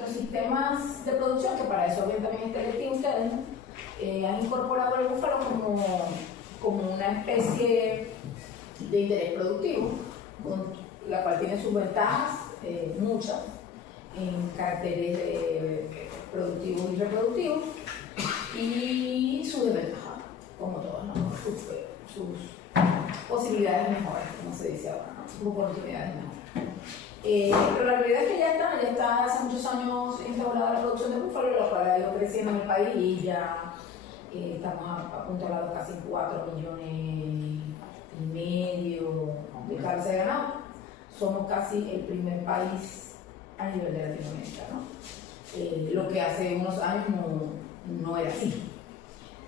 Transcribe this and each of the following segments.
Los sistemas de producción, que para eso ven también este listing ustedes, han incorporado el búfalo como una especie de interés productivo, la cual tiene sus ventajas, muchas, en caracteres productivos y reproductivos, y sus desventajas, como todas, ¿no? Sus posibilidades de mejora, como se dice ahora, ¿no? Sus oportunidades de mejora. Pero la realidad es que ya está hace muchos años instaurada la producción de búfalo, la cual ha ido creciendo en el país y ya estamos a punto de hablar de casi 4,5 millones de cabezas de ganado. Somos casi el primer país a nivel de Latinoamérica, ¿no? Lo que hace unos años no era así.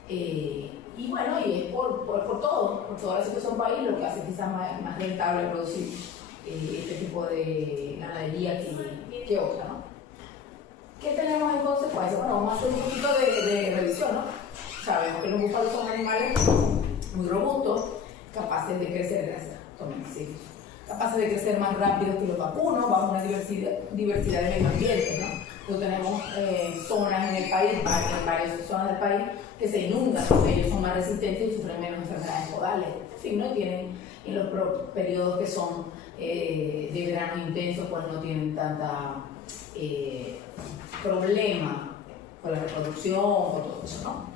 Y bueno, y es por toda la situación país lo que hace quizás más rentable producir este tipo de ganadería que otra, ¿no? ¿Qué tenemos en consecuencia? Bueno, vamos a hacer un poquito de revisión, ¿no? Sabemos que los búfalos son animales muy robustos, capaces de crecer, capaces de crecer más rápido que los vacunos, bajo una diversidad de medio ambiente, ¿no? Tenemos zonas en el país, en varias zonas del país, que se inundan, porque ellos son más resistentes y sufren menos enfermedades podales, ¿sí? ¿No? Y tienen en los periodos que son de verano intenso, pues no tienen tanta problema con la reproducción o todo eso, ¿no?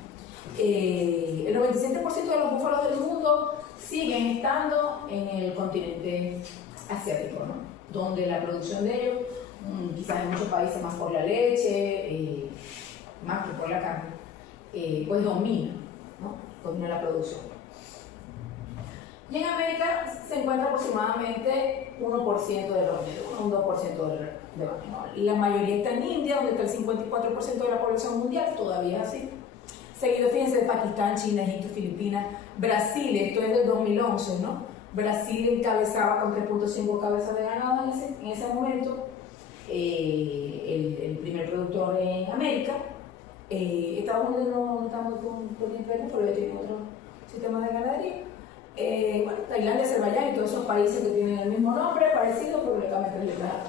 El 97% de los búfalos del mundo siguen estando en el continente asiático, ¿no? Donde la producción de ellos, quizás en muchos países más por la leche, más que por la carne, pues domina, ¿no? Domina la producción. Y en América se encuentra aproximadamente 1% de los un 2% de vacuno. La mayoría está en India, donde está el 54% de la población mundial, todavía es así. Seguido, fíjense, de Pakistán, China, Egipto, Filipinas, Brasil, esto es del 2011, ¿no? Brasil encabezaba con 3,5 cabezas de ganado en ese momento, el primer productor en América. Estados Unidos no estamos con imperio, pero ya tiene otros sistemas de ganadería. Bueno, Tailandia, Azerbaiyán y todos esos países que tienen el mismo nombre, parecido, pero le cambian 3 letras a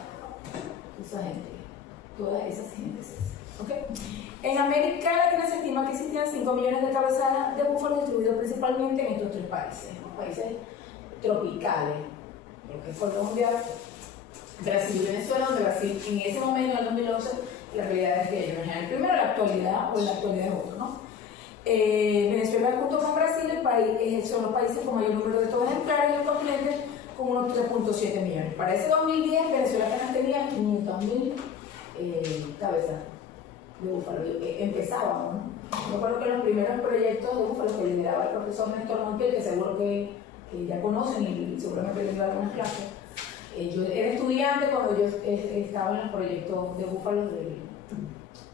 esa gente, todas esas gentes. ¿Okay? En América Latina se estima que existían 5 millones de cabezas de búfalo distribuidos principalmente en estos 3 países, ¿no? Países tropicales, lo que es Colombia, Brasil y Venezuela, donde Brasil en ese momento, en el 2011, la realidad es que ellos eran el primero, la actualidad o en la actualidad es otro, ¿no? Venezuela junto con Brasil son los países con mayor número de estos ejemplares en el continente, con unos 3,7 millones. Para ese 2010 Venezuela apenas tenía 500,000 cabezas de búfalo. Empezábamos, ¿no? Yo recuerdo que los primeros proyectos de búfalo que lideraba el profesor Néstor Montiel, que seguro que ya conocen y seguramente les dio algunas clases. Yo era estudiante cuando yo estaba en los proyectos de búfalos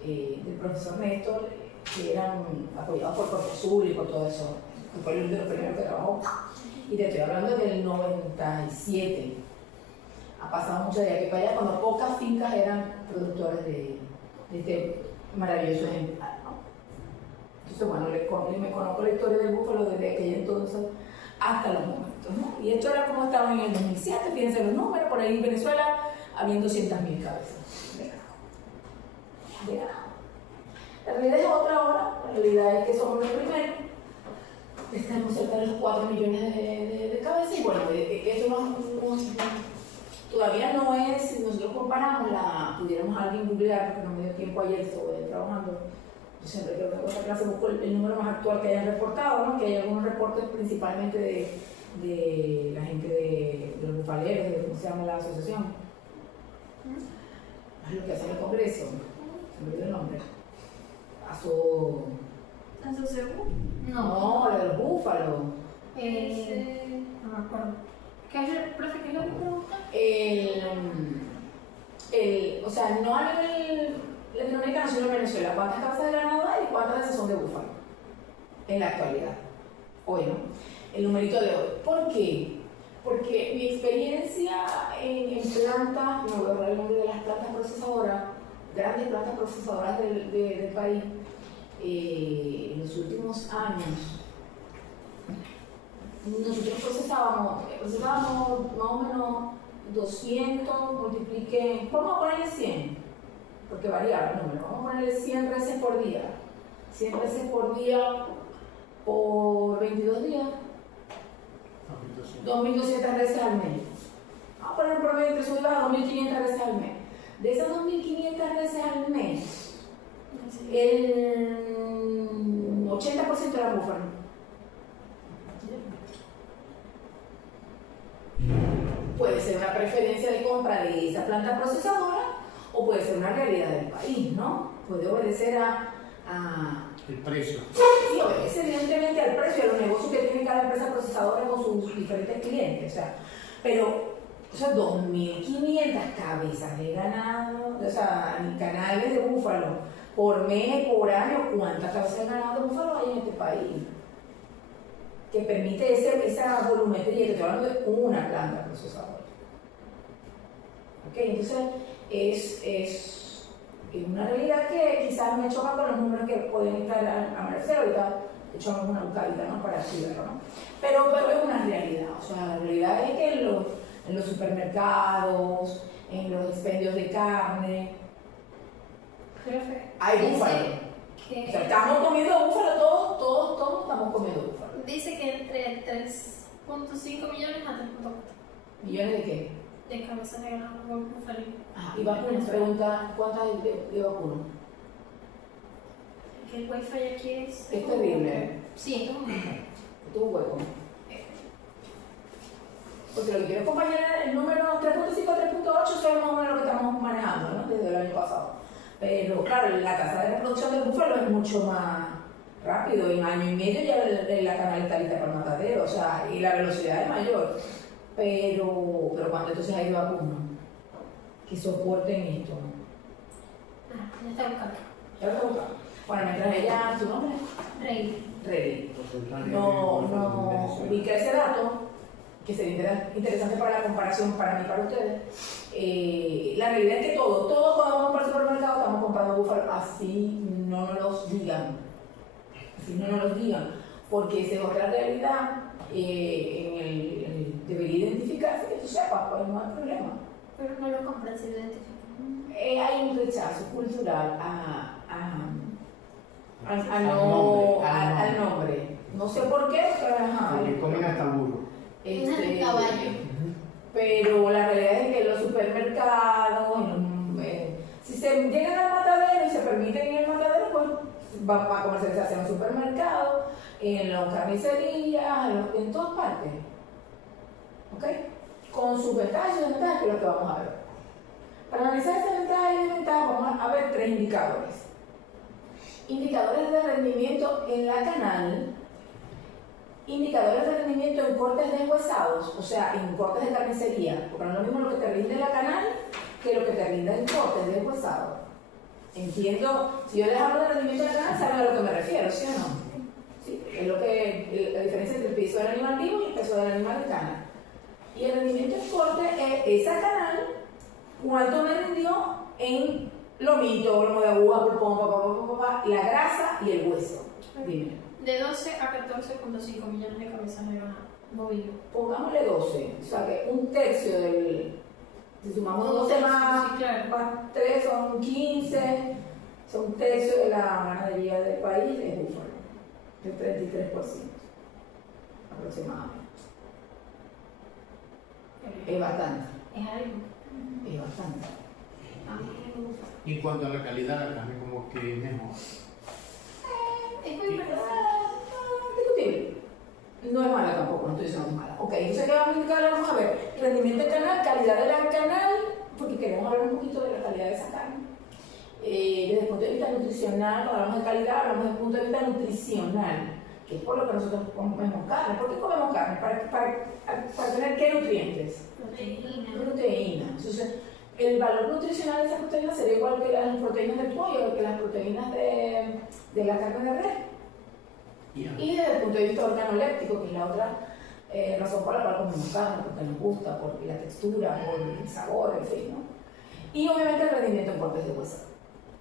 del profesor Néstor, que eran apoyados por Azul y por todo eso, que fue el de los primeros que trabajó. Y te estoy hablando del 97. Ha pasado mucho de aquí para allá, cuando pocas fincas eran productores de este maravilloso ejemplar, ¿no? Entonces, bueno, me conozco la historia del búfalo desde aquel entonces hasta los momentos, ¿no? Y esto era como estaba en el 2007, fíjense los números, por ahí en Venezuela había 200,000 cabezas de ganado. La realidad es otra ahora, la realidad es que somos los primeros, estamos cerca de los 4 millones de cabezas, y bueno, eso todavía no es, si nosotros comparamos, pudiéramos alguien googlear, porque no me dio tiempo ayer, estuve trabajando, yo siempre creo que en esta clase busco el número más actual que hayan reportado, ¿no? Que hay algunos reportes principalmente de la gente de los bufaleros, de cómo se llama la asociación, es lo que hace el Congreso, se me olvidó el nombre. ¿Asociación? No, la de los búfalos. No me acuerdo. ¿Qué es lo que pregunta? O sea, no a nivel latinoamericano, sino en Venezuela. ¿Cuántas cabezas de ganado hay y cuántas de esas son de búfalo? En la actualidad. Hoy, ¿no? El numerito de hoy. ¿Por qué? Porque mi experiencia en plantas, me voy a hablar el nombre de las plantas procesadoras, grandes plantas procesadoras del país, en los últimos años, nosotros procesábamos más o menos 200, multipliquen, vamos a ponerle 100, porque porque varía el número. Vamos a ponerle 100 reses por día. 100 reses por día por 22 días. 2.200 reses al mes. Vamos a poner un promedio entre sub y baja, 2.500 reses al mes. De esas 2.500 reses al mes, el 80% era búfalo. Puede ser una preferencia de compra de esa planta procesadora o puede ser una realidad del país, ¿no? Puede obedecer el precio. Sí, obedece evidentemente al precio, a los negocios que tiene cada empresa procesadora con sus diferentes clientes. O sea, pero, 2.500 cabezas de ganado, o sea, canales de búfalo por mes, por año, ¿cuántas cabezas de ganado de búfalo hay en este país? Que permite esa volumetría, que estoy hablando de una planta procesadora. ¿Ok? Entonces, es una realidad que quizás me choca con los números que pueden estar a merecer. Ahorita echamos una buscadita, ¿no? Para estudiarlo, ¿no? Pero es una realidad. O sea, la realidad es que en los supermercados, en los expendios de carne, hay búfalo. O sea, estamos comiendo búfalo, todos estamos comiendo búfalo. Dice que entre 3.5 millones a 3.4 ¿Millones de qué? de cabezas de ganado búfalo. Y vacunas, pregunta, ¿cuántas de vacunas? Que el wifi aquí es terrible. Sí, es como Tu hueco. Porque lo que quiero acompañar el número 3.5 a 3.8 son más o menos lo que estamos manejando, ¿no? Desde el año pasado. Pero claro, la tasa de reproducción del búfalo es mucho más rápido. En año y medio ya la canal está lista para el matadero, o sea, y la velocidad es mayor. Pero cuando entonces hay vacunas que soporten esto. ya está buscando. ¿Ya lo está buscando? Bueno, mientras ella, ¿tu nombre? Rey. No ubica ese dato, que sería interesante para la comparación para mí y para ustedes. La realidad es que todos cuando vamos para el supermercado estamos comprando búfalo, así no nos los digan. Porque esa es otra realidad. Debería identificarse, que tú sepas, pues no hay problema. Pero no lo compran, se lo identifican. Hay un rechazo cultural al nombre. No sé por qué, pero Le comen hasta burro. Caballo. Pero la realidad es que en los supermercados, si se llegan al matadero y se permiten en el matadero, pues van a comercializarse en los supermercados, en las carnicerías, en todas partes. ¿Ok? Con sus ventajas y desventajas, que es lo que vamos a ver. Para analizar estas ventajas y desventajas, vamos a ver 3 indicadores. Indicadores de rendimiento en la canal, indicadores de rendimiento en cortes deshuesados, o sea, en cortes de carnicería, porque no es lo mismo lo que te rinde en la canal que lo que te rinde en cortes deshuesados. Entiendo, si yo les hablo de rendimiento en la canal, saben a lo que me refiero, ¿sí o no? Sí, es la diferencia entre el peso del animal vivo y el peso del animal de canal. Y el rendimiento en corte es esa canal, cuánto me rindió en lomito, lomo de aguja, pulpón, la grasa y el hueso. Dime. De 12 a 14.5 millones de cabezas de ganado bovino. Pongámosle 12, o sea que un tercio del. Si sumamos 12 más, sí, claro. más 3 son 15, son un tercio de la ganadería del país, es búfalo, el 33% aproximadamente. Es bastante. Es algo. Es bastante. A mí me gusta. Y en cuanto a la calidad, la carne como que es mejor. Es muy parecido. Discutible. No es mala tampoco, no estoy diciendo que es mala. Ok, entonces ¿qué vamos a indicar? Vamos a ver rendimiento del canal, calidad de la canal, porque queremos hablar un poquito de la calidad de esa carne. Desde el punto de vista nutricional, cuando hablamos de calidad, hablamos desde el punto de vista nutricional, que es por lo que nosotros comemos carne. ¿Por qué comemos carne? Para tener ¿qué nutrientes? Proteínas. Entonces, el valor nutricional de esas proteínas sería igual que las proteínas del pollo, que las proteínas de la carne de res. Y desde el punto de vista organoléptico, que es la otra razón por la cual comemos carne, porque nos gusta, por la textura, por el sabor, en fin, ¿no? Y obviamente el rendimiento en cortes de hueso.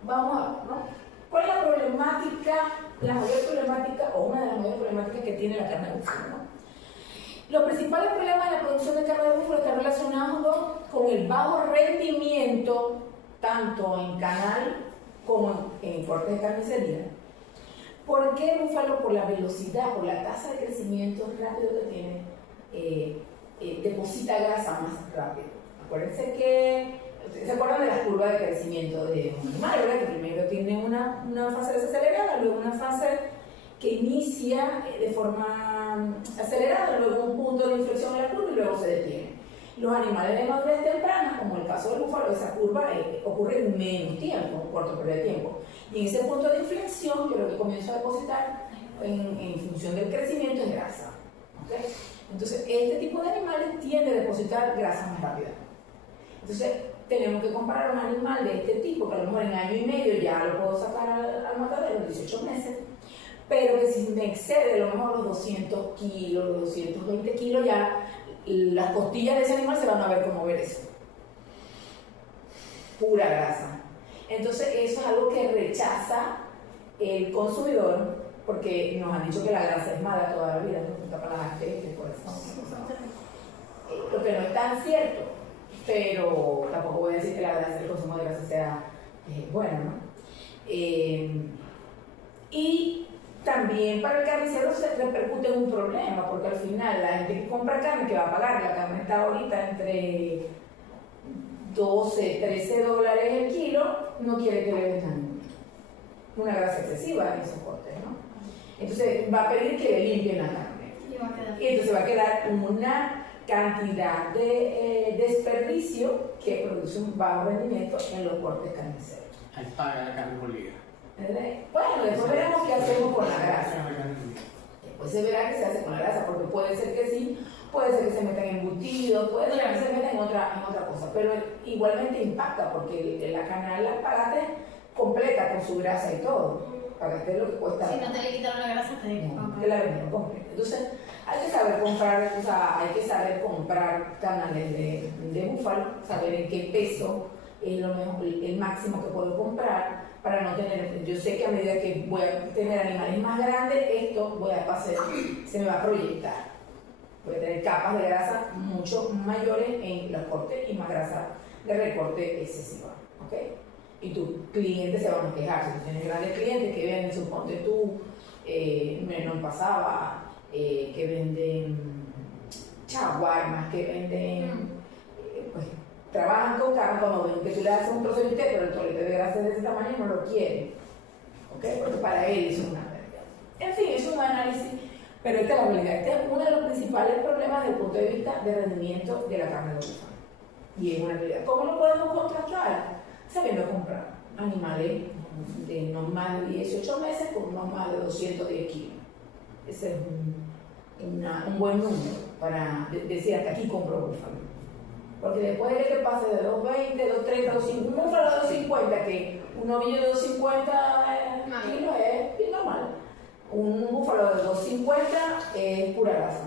Vamos a ver, ¿no? ¿Cuál es la problemática, la mayor problemática, o una de las mayores problemáticas que tiene la carne de búfalo, ¿no? Los principales problemas de la producción de carne de búfalo están relacionados con el bajo rendimiento tanto en canal como en cortes de carnicería. ¿Por qué el búfalo? Por la velocidad, por la tasa de crecimiento rápido que tiene, deposita grasa más rápido. Acuérdense que, ¿se acuerdan de las curvas de crecimiento de un animal, verdad? Que primero tiene una fase desacelerada, luego una fase que inicia de forma acelerada, luego un punto de inflexión en la curva y luego se detiene. Los animales de madurez temprana, como el caso del búfalo, esa curva ocurre en menos tiempo, un corto periodo de tiempo. Y en ese punto de inflexión, que lo que comienza a depositar en función del crecimiento es grasa. ¿Okay? Entonces, este tipo de animales tiende a depositar grasa más rápida. Entonces, tenemos que comparar un animal de este tipo, que a lo mejor en año y medio ya lo puedo sacar al matadero, 18 meses, pero que si me excede a lo mejor los 200 kilos, los 220 kilos, ya las costillas de ese animal se van a ver como ver eso. Pura grasa. Entonces, eso es algo que rechaza el consumidor, porque nos han dicho que la grasa es mala toda la vida, no para la arterias, por eso. Lo que no es tan cierto, pero tampoco voy a decir que la grasa, el consumo de grasa sea bueno, ¿no? Y también para el carnicero se repercute en un problema, porque al final la gente que compra carne, que va a pagar, la carne está ahorita entre 12, 13 dólares el kilo, no quiere que le vendan una grasa excesiva en esos cortes, ¿no? Entonces va a pedir que le limpien la carne. Y entonces va a quedar una cantidad de desperdicio que produce un bajo rendimiento en los cortes carniceros. Ahí paga la carne molida. Bueno, después veremos qué hacemos con la grasa. Después se verá qué se hace con la grasa, porque puede ser que sí, puede ser que se metan embutidos, puede ser que se metan en otra cosa, pero igualmente impacta, porque la canal la pagaste completa con su grasa y todo. Pagaste lo que cuesta. Si no te le quitaron la grasa, te la vendieron completa. Entonces, hay que saber comprar, o sea, hay que saber comprar canales de búfalo, saber en qué peso es lo mejor, el máximo que puedo comprar, para no tener, yo sé que a medida que voy a tener animales más grandes, esto se me va a proyectar. Voy a tener capas de grasa mucho mayores en los cortes y más grasa de recorte excesiva. ¿Okay? Y tus clientes se van a quejar. Si tú tienes grandes clientes que venden, suponte tú, no pasaba, que venden chaguarmas, que venden, pues, trabajan con carne, cuando ven que tú le haces un trozo de bistec, pero el tolete de grasa es de ese tamaño, no lo quieren. ¿Okay? Porque para él es una pérdida. En fin, es un análisis, pero esta es la realidad. Este es uno de los principales problemas desde el punto de vista de rendimiento de la carne de búfalo. Y es una realidad. ¿Cómo lo podemos contrastar? Sabiendo comprar animales de no más de 18 meses con no más de 210 kilos. Ese es un buen número para decir hasta aquí compro búfalo. Porque después de que pase de 220, 230, 250, un búfalo de 250, que un novillo de 250 kilos es normal. Un búfalo de 250 es pura grasa.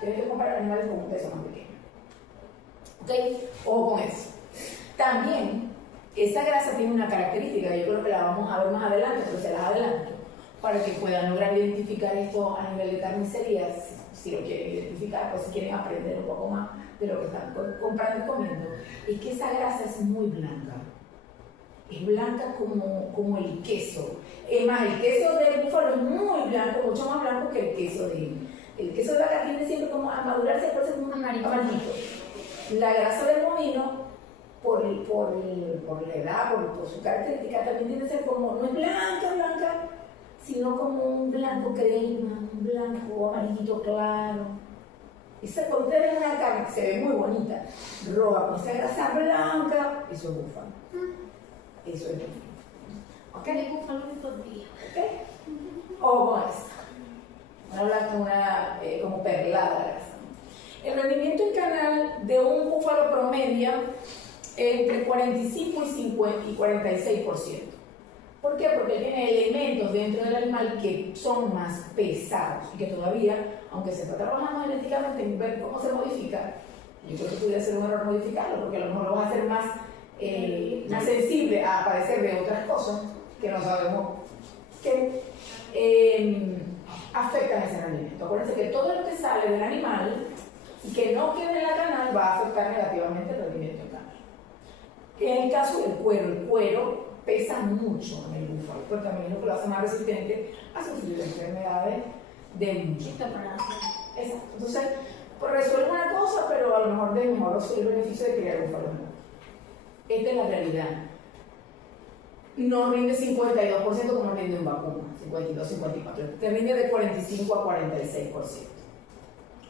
Tienes que comprar animales con un peso más pequeño. ¿Ok? Ojo con eso. También, esa grasa tiene una característica, yo creo que la vamos a ver más adelante, pero se las adelanto, para que puedan lograr identificar esto a nivel de carnicería, si lo quieren identificar, pues si quieren aprender un poco más de lo que están comprando y comiendo, es que esa grasa es muy blanca. Es blanca como el queso. Es más, el queso de búfalo es muy blanco, mucho más blanco que el queso de... El queso de vaca tiende siempre como a madurarse, por ser muy amarillito. La grasa del bovino, por la edad, por su característica, también tiende a ser como, no es blanca, sino como un blanco crema, un blanco amarillito claro. Esa contiene una carne que se ve muy bonita, roja, con esa grasa blanca, eso es búfalo. Eso es búfalo. ¿Ok? Es búfalo estos días. ¿Ok? O con eso. Vamos a hablar con una como perlada grasa. El rendimiento en canal de un búfalo promedio entre 45 y 46%. ¿Por qué? Porque tiene elementos dentro del animal que son más pesados y que todavía, aunque se está trabajando genéticamente en ver cómo se modifica, yo creo que pudiera ser un error modificarlo, porque a lo mejor lo vas a hacer más sensible a aparecer de otras cosas que no sabemos que afectan ese rendimiento. Acuérdense que todo lo que sale del animal y que no quede en la canal va a afectar negativamente el rendimiento en canal. Que en el caso del el cuero pesa mucho en el búfalo, pero también es lo que lo hace más resistente a sufrir enfermedades de mucho. Exacto. Entonces, pues resuelve una cosa, pero a lo mejor de mejor resuelve el beneficio de criar búfalos. Esta es la realidad. No rinde 52% como rinde en vacuna, 52, 54. Te rinde de 45 a 46%.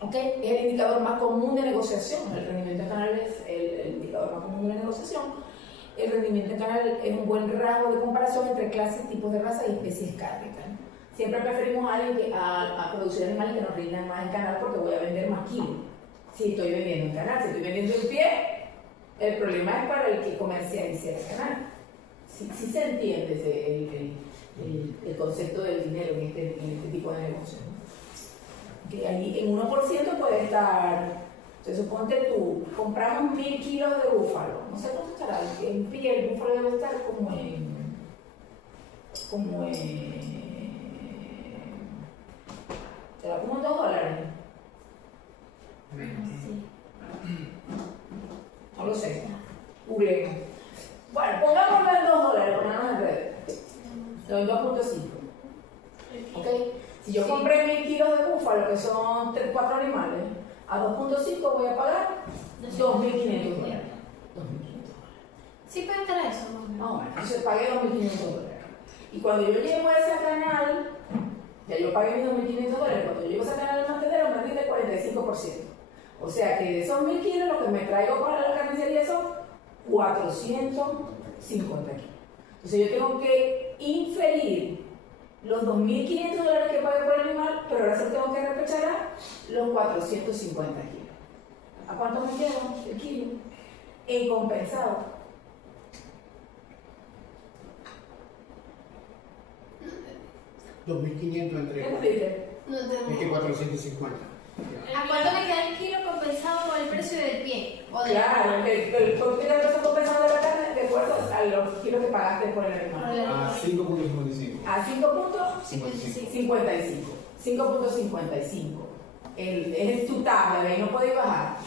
¿Ok? Es el indicador más común de negociación. El rendimiento en canal es el indicador más común de negociación. El rendimiento en canal es un buen rasgo de comparación entre clases, tipos de raza y especies cárnicas. Siempre preferimos a producir animales que nos rindan más en canal porque voy a vender más kilos. Si estoy vendiendo en canal, si estoy vendiendo en pie, el problema es para el que comercialice el canal. Sí se entiende el concepto del dinero en este tipo de negocio, ¿no? Que ahí en 1% puede estar, entonces suponte tú, compramos 1000 kilos de búfalo, no sé cuánto estará, en pie el búfalo debe estar como en ¿será como $2? Sí. No lo sé, google. Bueno, pongámoslo en $2, pongámoslo en red. Lo en 2.5. ¿Ok? Si yo compré 1000 kilos de búfalo, que son 4 animales, a 2.5 voy a pagar $2.500. Sí puede entrar eso, ¿no? No, bueno, entonces pagué $2.500. Y cuando yo llego a ese canal, ya yo pagué mis $2.500, cuando yo llego a ese canal de matadero me rinde 45%. O sea que de esos 1000 kilos lo que me traigo para la carnicería son 450 kilos. Entonces yo tengo que inferir los $2.500 que pagué por el animal, pero ahora sí tengo que repechar a los 450 kilos. ¿A cuánto me llevo el kilo? En compensado. $2.500 entre. ¿Qué me dice? No Es tenemos. que 450. ¿A cuánto me queda el kilo compensado por el precio del pie? O de Claro, el coste de la compensado de la carne de acuerdo a los kilos que pagaste por el animal. A 5.55. A 5.55. 5.55. Es tu tabla, de ahí no podéis bajar.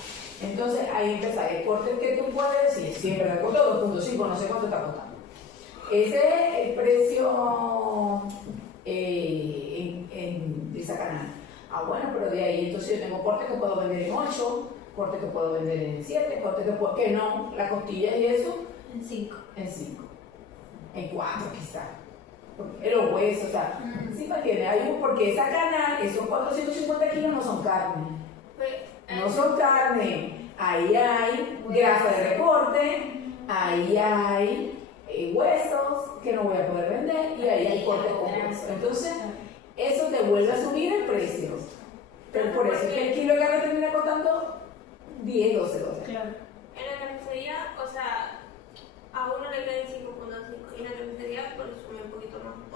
Entonces ahí empieza el corte que tú puedes decir, siempre te costó 2.5, no sé cuánto está costando. Ese es el precio de esa canal. Ah, bueno, pero de ahí entonces yo tengo cortes que puedo vender en 8, cortes que puedo vender en 7, cortes que no, la costilla y eso, en 5. en 5, en 4 quizás. Los huesos, o sea, ¿sí me entiendes? Porque esa canal, esos 450 kilos no son carne. No son carne. Ahí hay grasa de recorte, ahí hay huesos que no voy a poder vender y ahí hay cortes con huesos. Entonces, eso te vuelve a subir el precio. Pero por eso es que el kilo de carne termina costando $10, $12. Claro. En la carnicería, o sea, a uno le queda 5.5 y en la carnicería pues sube un poquito más. O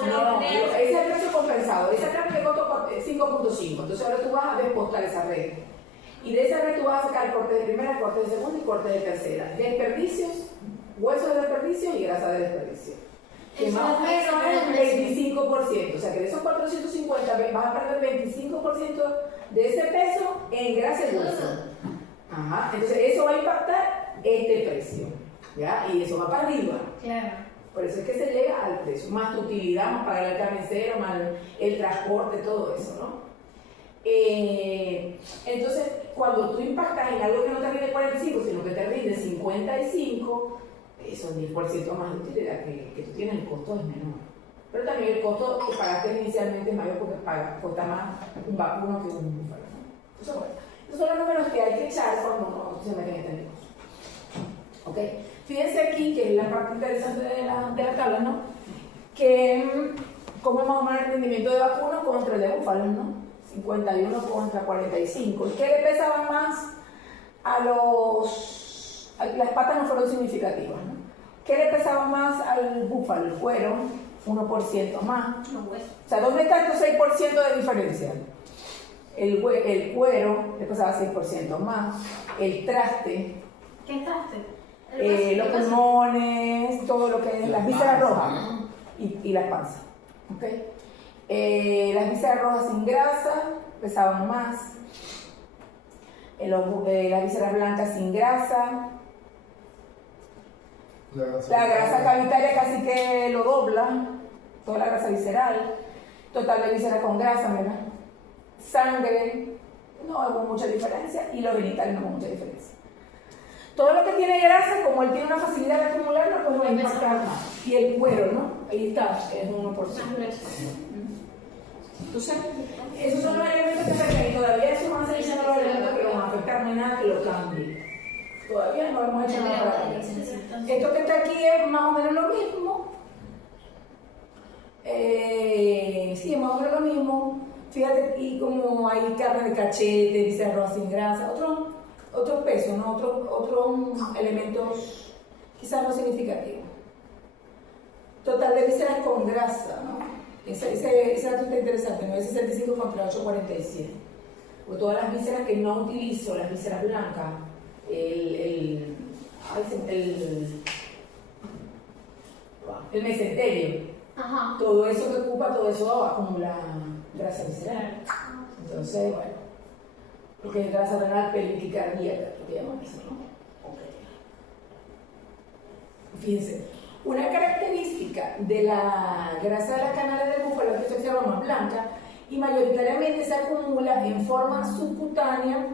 se lo No, vende. ese es el precio compensado. Esa carne te costó 5.5. Entonces ahora tú vas a despostar esa red. Y de esa red tú vas a sacar corte de primera, corte de segunda y corte de tercera. Desperdicios, huesos de desperdicio y grasa de desperdicio. Que Eso más o es menos el es el 25%. O sea que de esos 450 vas a perder 25% de ese peso en grasa y hueso. Ajá. Entonces eso va a impactar este precio. ¿Ya? Y eso va para arriba. Claro. Por eso es que se llega al precio, más tu utilidad, más pagar el carnicero, más el transporte, todo eso, ¿no? Entonces, cuando tú impactas en algo que no te rinde 45, sino que te rinde 55, eso es 10% más de utilidad que tú tienes, el costo es menor. Pero también el costo que pagaste inicialmente es mayor porque cuesta más un vacuno que un búfalo, ¿no? Entonces, bueno, esos son los números que hay que echar cuando uno se mete en este negocio. ¿Ok? Fíjense aquí, que es la parte interesante de la tabla, ¿no? Que cómo es más o menos el rendimiento de vacuno contra el de búfalos, ¿no? 51 contra 45. ¿Y qué le pesaba más a los... Las patas no fueron significativas, ¿no? ¿Qué le pesaba más al búfalo? El cuero, 1% más. Los huesos. O sea, ¿dónde está este 6% de diferencia? El cuero le pesaba 6% más. El traste... ¿Qué entraste? los pulmones, todo lo que es las vísceras rojas y las panzas. ¿Okay? Las vísceras rojas sin grasa pesaban más. Las vísceras blancas sin grasa La grasa cavitaria casi que lo dobla, toda la grasa visceral, total de vísceras con grasa, ¿verdad? Sangre, no hubo mucha diferencia, y los genitales no hubo mucha diferencia. Todo lo que tiene grasa, como él tiene una facilidad de acumularlo, pues va a impactar más. Y el cuero, ¿no? Ahí está, es 1%. Entonces, esos son los elementos que afectan, y todavía eso van a seguir siendo los elementos que no van a afectar, no hay nada que lo cambie. Todavía no hemos hecho nada para ello. Esto que está aquí es más o menos lo mismo. Sí, es más o menos lo mismo. Fíjate, y como hay carne de cachete, dice arroz sin grasa, otros pesos, ¿no? Otros elementos quizás no significativos. Total de vísceras con grasa, ¿no? Ese dato está interesante, 965 contra 847. Por todas las vísceras que no utilizo, las vísceras blancas, el mesenterio, todo eso que ocupa, todo eso acumula grasa visceral. Entonces, bueno, porque es grasa renal pelvítica cardíaca, lo que llaman eso, ¿no? Okay. Fíjense, una característica de la grasa de las canales del búfalo es que se llama más blanca y mayoritariamente se acumula en forma subcutánea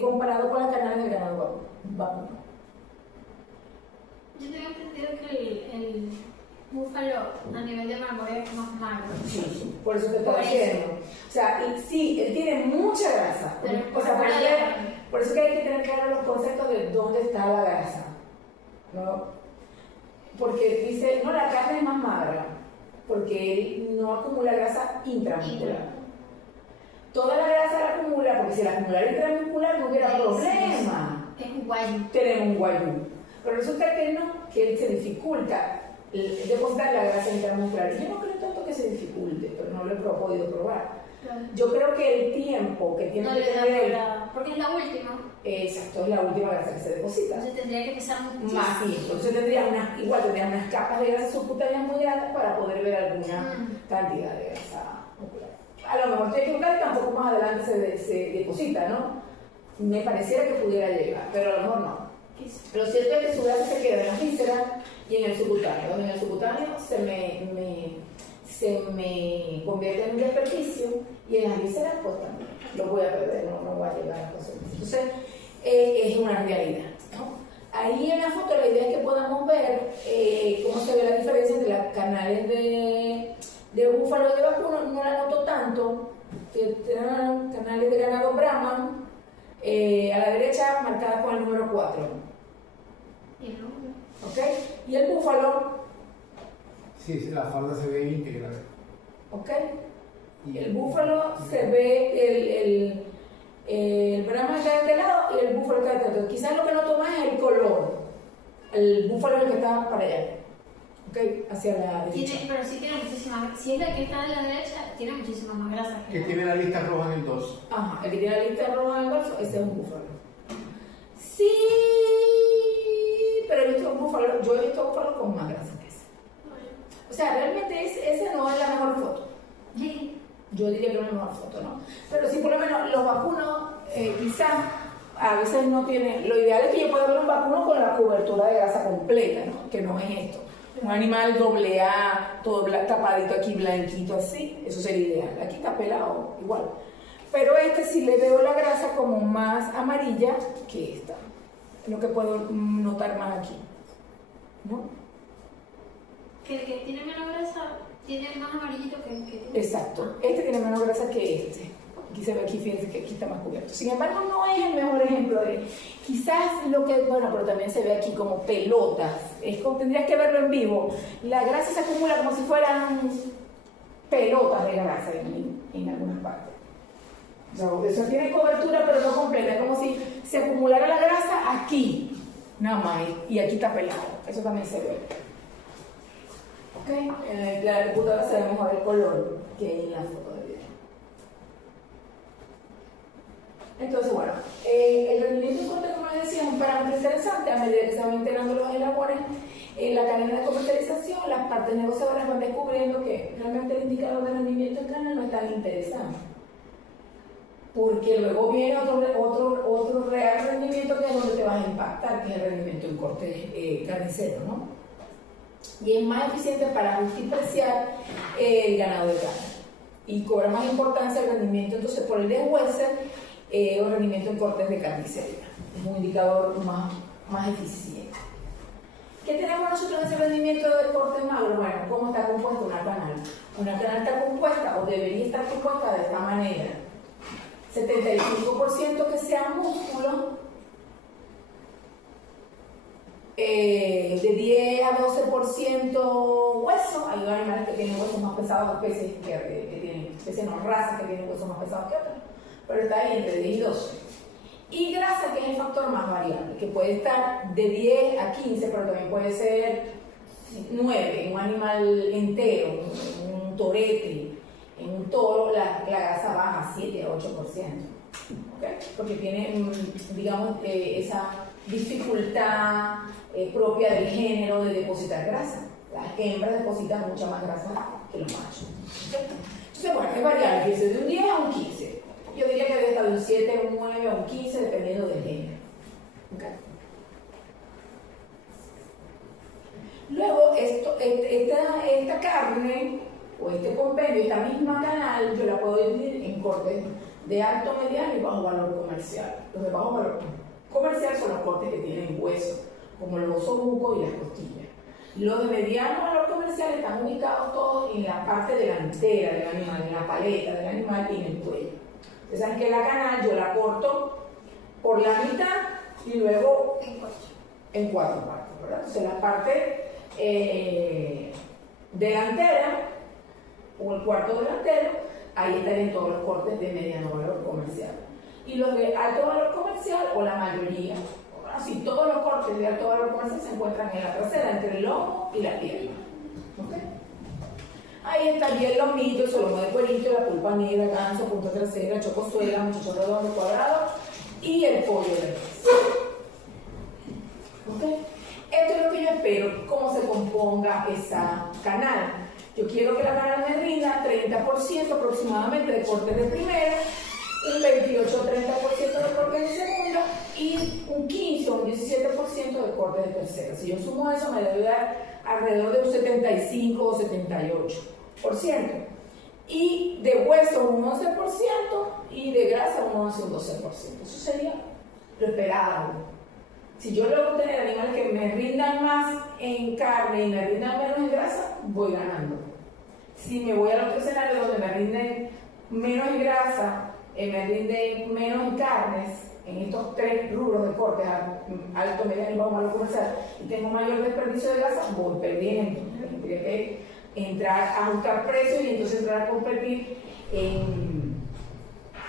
comparado con las canales del ganado vacuno. Yo tengo entendido que el búfalo a nivel de marmoreo es más magro. Sí, por eso te estoy diciendo. O sea, sí, él tiene mucha grasa. O sea, por eso que hay que tener claro los conceptos de dónde está la grasa, ¿no? Porque dice, no, la carne es más magra, porque él no acumula grasa intramuscular. Toda la grasa la acumula, porque si la acumulara intramuscular no hubiera problema. Es un guayú. Tenemos un guayú. Pero resulta que no, que él se dificulta depositar la grasa intramuscular. Yo no creo tanto que se dificulte, pero no lo he podido probar. Yo creo que el tiempo que tiene que tener... Porque es la última. Exacto, es la última grasa que se deposita. Entonces tendría que pesar mucho. Más tiempo. Entonces tendría unas capas de grasa subcutáneas muy grandes para poder ver alguna cantidad de grasa muscular. A lo mejor estoy equivocada y tampoco más adelante se deposita, ¿no? Me pareciera que pudiera llegar, pero a lo mejor no. Lo cierto es que su grasa se queda en las vísceras y en el subcutáneo, donde en el subcutáneo se me convierte en un desperdicio y en las vísceras pues también lo voy a perder, no voy a llegar a cosas. Entonces es una realidad, ¿no? Ahí en la foto la idea es que podamos ver cómo se ve la diferencia entre las canales de búfalo y de vacuno. No la noto tanto, tienen canales de ganado Brahman a la derecha marcadas con el número 4. Y el número. ¿Ok? Y el búfalo. Sí, la falda se ve íntegra. ¿Ok? El búfalo se ve, el Brahman está de este lado y el búfalo está de este lado. Quizás lo que noto más es el color. El búfalo es el que está para allá. ¿Ok? Hacia la derecha. Pero sí tiene muchísima. Si es la que está de la derecha, tiene muchísima más grasa. Que tiene la lista roja en el dorso. Ajá, el que tiene la lista roja en el dorso, ese es un búfalo. Sí, pero yo he visto búfalos con más grasa que ese. O sea, realmente ese no es la mejor foto. Yo diría que no es la mejor foto, ¿no? Pero sí, por lo menos los vacunos, quizás a veces no tienen. Lo ideal es que yo pueda ver un vacuno con la cobertura de grasa completa, ¿no? Que no es esto. Un animal AA, todo tapadito aquí, blanquito así, eso sería ideal. Aquí está pelado, igual. Pero sí le veo la grasa como más amarilla que esta. Es lo que puedo notar más aquí, ¿no? Que el que tiene menos grasa tiene más amarillito que el que tiene. Exacto. Este tiene menos grasa que este. Aquí se ve, aquí fíjense que aquí está más cubierto. Sin embargo, no es el mejor ejemplo de... Quizás lo que... Bueno, pero también se ve aquí como pelotas. Tendrías que verlo en vivo. La grasa se acumula como si fueran pelotas de grasa en algunas partes. O sea, eso tiene cobertura, pero no completa. Es como si se acumulara la grasa aquí, nada más. Y aquí está pelado. Eso también se ve. ¿Ok? En la computadora se ve mejor el color que en la foto de video. Entonces, bueno, el rendimiento en corte, como les decía, es un parámetro interesante. A medida que se van integrando los elabores en la cadena de comercialización, las partes negociadoras van descubriendo que realmente el indicador de rendimiento en canal no es tan interesante. porque luego viene otro real rendimiento que es donde te vas a impactar, que es el rendimiento en corte carnicero, ¿no? Y es más eficiente para justipreciar el ganado de carne. Y cobra más importancia el rendimiento entonces por el deshuese o el rendimiento en cortes de carnicería. Es un indicador más eficiente. ¿Qué tenemos nosotros en ese rendimiento de corte magro? Bueno, ¿cómo está compuesta una canal? Una canal está compuesta o debería estar compuesta de esta manera: 75% que sea músculo, de 10 a 12% hueso. Hay animales que tienen huesos más pesados, especies razas que tienen huesos más pesados que otras, pero está ahí entre 10 y 12. Y grasa, que es el factor más variable, que puede estar de 10 a 15, pero también puede ser 9 en un animal entero, en un torete, en un toro, la grasa baja a 7 a 8%. ¿Okay? Porque tiene, digamos, esa dificultad propia del género de depositar grasa. Las hembras depositan mucha más grasa que los machos. ¿Okay? Entonces, bueno, es variable, fíjense, de un 10 a un 15. Yo diría que debe estar de un 7 a un 9 a un 15, dependiendo del género. ¿Okay? Luego, esta carne, o este compendio, esta misma canal, yo la puedo dividir en cortes de alto, mediano y bajo valor comercial. Los de bajo valor comercial son los cortes que tienen hueso, como los osobucos y las costillas. Los de mediano valor comercial están ubicados todos en la parte delantera del animal, en la paleta del animal y en el cuello. Ustedes saben que la canal yo la corto por la mitad y luego en 4 partes, ¿verdad? Entonces la parte delantera o el cuarto delantero, ahí estarían todos los cortes de mediano valor comercial. Y los de alto valor comercial, o la mayoría, así todos los cortes de alto valor comercial se encuentran en la trasera, entre el lomo y la pierna. ¿Okay? Ahí estaría el lomito, el solomo de cuerito, la pulpa negra, ganso, punta trasera, chocosuela, muchacho redondo, cuadrado y el pollo de res. ¿Okay? Esto es lo que yo espero, cómo se componga esa canal. Yo quiero que la canal me rinda 30% aproximadamente de cortes de primera, un 28 o 30% de cortes de segunda y un 15 o un 17% de cortes de tercera. Si yo sumo eso, me debe dar alrededor de un 75 o 78%. Y de hueso un 11% y de grasa un 11 o un 12%. Eso sería lo esperado. Si yo logro tener animales que me rindan más en carne y me rindan menos en grasa, voy ganando. Si me voy al otro escenario donde me rinden menos en grasa, me rinden menos en carnes, en estos 3 rubros de cortes, alto, mediano y bajo valor comercial, y tengo mayor desperdicio de grasa, voy perdiendo. Tendría que entrar a buscar precios y entonces entrar a competir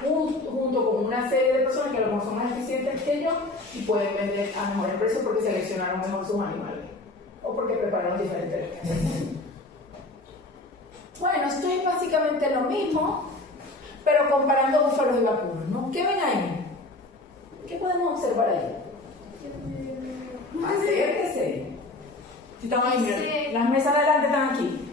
junto con una serie de personas que a lo mejor son más eficientes que yo y pueden vender a mejores precios porque seleccionaron mejor sus animales o porque prepararon diferentes recursos. Bueno, esto es básicamente lo mismo, pero comparando búfalos y vacunos, ¿no? ¿Qué ven ahí? ¿Qué podemos observar ahí? Acérquese. Si estamos ahí, miren, las mesas de adelante están aquí.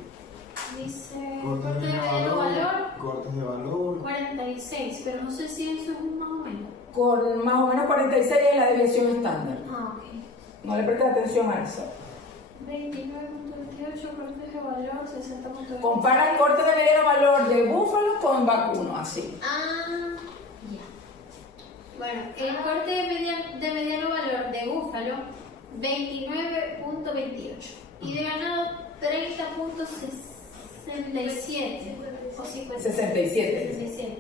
Dice Cortes corte de de mediano valor cortes de valor. 46, pero no sé si eso es un más o menos. Con más o menos 46 es la desviación estándar. Ah, ok. No le prestes atención a eso. 29.28, cortes de valor 60.28. Compara el corte de mediano valor de búfalo con vacuno, así. Ah, ya. Bueno, el corte de mediano valor de búfalo 29.28 y de ganado 30.67 o 50. 67. 67.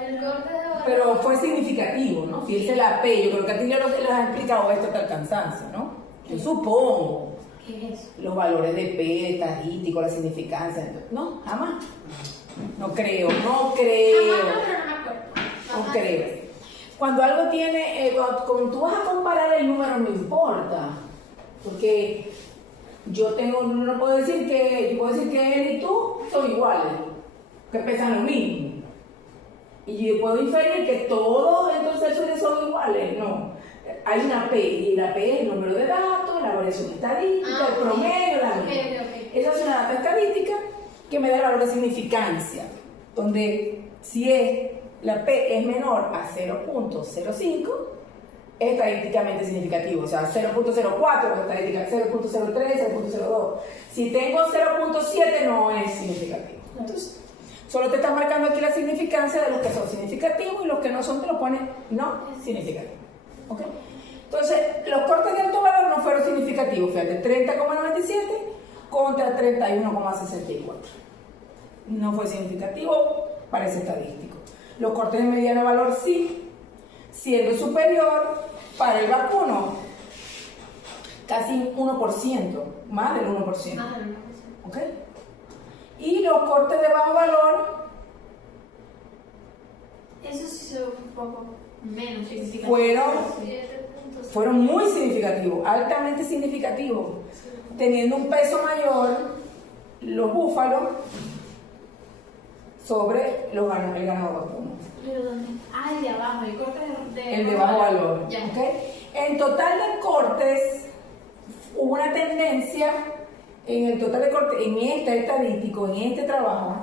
El corte de valor. Pero fue significativo, ¿no? Si es la P, yo creo que a ti les has explicado esto hasta el cansancio, ¿no? Yo supongo. ¿Qué es eso? Los valores de P, estadístico, la significancia, ¿no? Jamás. No creo. No creo. Cuando algo tiene, cuando tú vas a comparar el número no importa, porque yo no puedo decir que, yo puedo decir que él y tú son iguales, que pesan lo mismo. Y yo puedo inferir que todos entonces son iguales, no. Hay una P, y la P es el número de datos, la variación estadística, el promedio, la media. Esa es una data estadística que me da el valor de significancia, donde si es la P es menor a 0.05, es estadísticamente significativo. O sea, 0.04 es estadística, 0.03, 0.02. Si tengo 0.7 no es significativo. Entonces, solo te estás marcando aquí la significancia de los que son significativos y los que no son te lo pones no significativo. ¿Ok? Entonces, los cortes de alto valor no fueron significativos. Fíjate, 30,97 contra 31,64. No fue significativo, parece estadístico. Los cortes de mediano valor sí, siendo superior para el vacuno, casi 1%, más del 1%. Más del 1%. ¿Ok? Y los cortes de bajo valor Eso sí se ve un poco menos significativo. fueron muy significativos, altamente significativos, teniendo un peso mayor los búfalos sobre el ganado vacuno. ¿Pero dónde? Ah, el de abajo, el corte de El de bajo valor. Ya. ¿Ok? En total de cortes, hubo una tendencia en el total de cortes, en este estadístico, en este trabajo,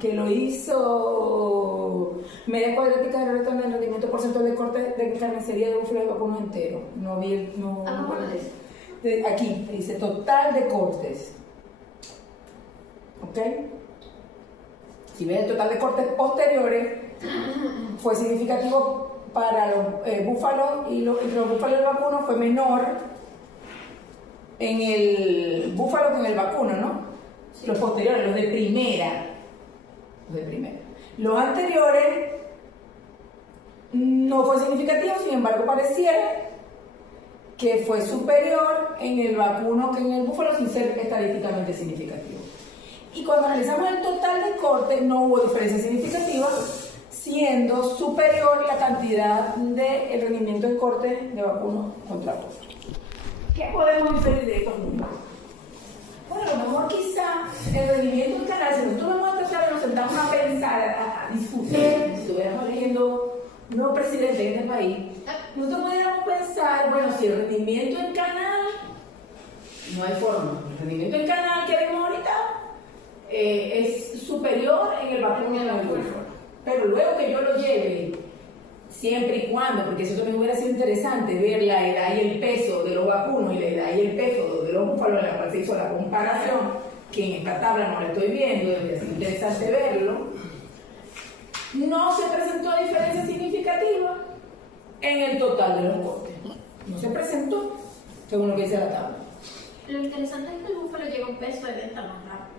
que lo hizo Media Cuadrática de Retorno del Rendimiento Porcentual de cortes de carnicería de búfalo de vacuno entero. No vi, no. Aquí dice total de cortes. ¿Ok? Si ves el total de cortes posteriores, fue significativo para los búfalos y entre los búfalos y el vacuno fue menor en el búfalo que en el vacuno, ¿no? Sí. Los posteriores, los de primera. Los anteriores no fue significativo, sin embargo pareciera que fue superior en el vacuno que en el búfalo sin ser estadísticamente significativo. Y cuando analizamos el total de cortes no hubo diferencia significativa, siendo superior la cantidad de rendimiento en cortes de vacuno contra búfalo. ¿Qué podemos inferir de estos números? Bueno, a lo mejor quizá el rendimiento en canal, si nosotros vamos a tratar de nos sentamos a pensar, a discutir, si estuviéramos eligiendo un nuevo presidente en este país, nosotros pudiéramos pensar, bueno, si el rendimiento en canal, no hay forma, el rendimiento en canal que vemos ahorita es superior en el vacuno y en el búfalo. Pero luego que yo lo lleve, siempre y cuando, porque eso también hubiera sido interesante, ver la edad y el peso de los vacunos y la edad y el peso de los búfalos, en la cual se hizo la comparación, que en esta tabla no la estoy viendo, es interesante verlo, no se presentó diferencia significativa en el total de los cortes. No se presentó, según lo que dice la tabla. Lo interesante es que el búfalo llega a un peso de venta más rápido.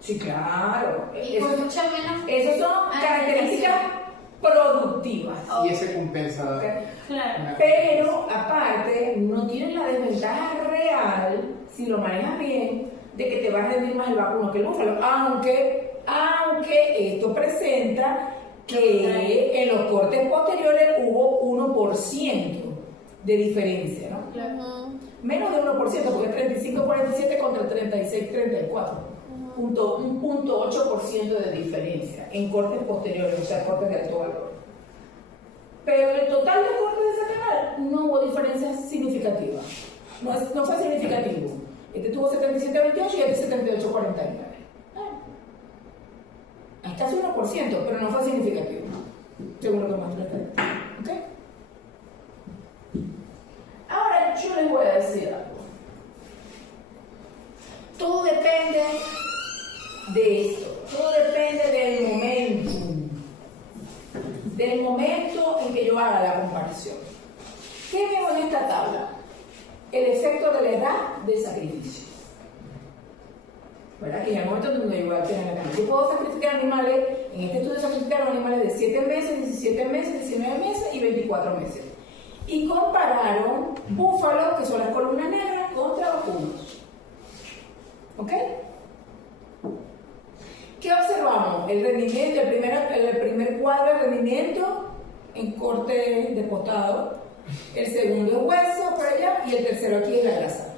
Sí, claro. Y con mucha menos. Esas son características productivas. Y ese compensa. Claro. Pero aparte, no tienen la desventaja real, si lo manejas bien, de que te va a rendir más el vacuno que el búfalo. Aunque esto presenta que en los cortes posteriores hubo 1% de diferencia, ¿no? Claro. Menos de 1%, porque es 35-47 contra 36-34. Un 0.8% de diferencia en cortes posteriores, o sea, cortes de alto valor. Pero en el total de cortes de ese canal no hubo diferencia significativa. No fue significativo. Este tuvo 77-28 y este 78-49. Es casi 1%, pero no fue significativo, según lo que muestra esta estadística. ¿Ok? Ahora yo les voy a decir algo. Todo depende de esto, todo depende del momento en que yo haga la comparación. ¿Qué veo en esta tabla? El efecto de la edad de sacrificio. ¿Verdad? Que en el momento donde yo voy a tener la cantidad. Yo puedo sacrificar animales, en este estudio sacrificaron animales de 7 meses, 17 meses, 19 meses y 24 meses. Y compararon búfalos, que son las columnas negras, contra vacunos. ¿Ok? ¿Qué observamos? El rendimiento, el primer cuadro de rendimiento en corte despostado, el segundo es hueso por allá y el tercero aquí es la grasa.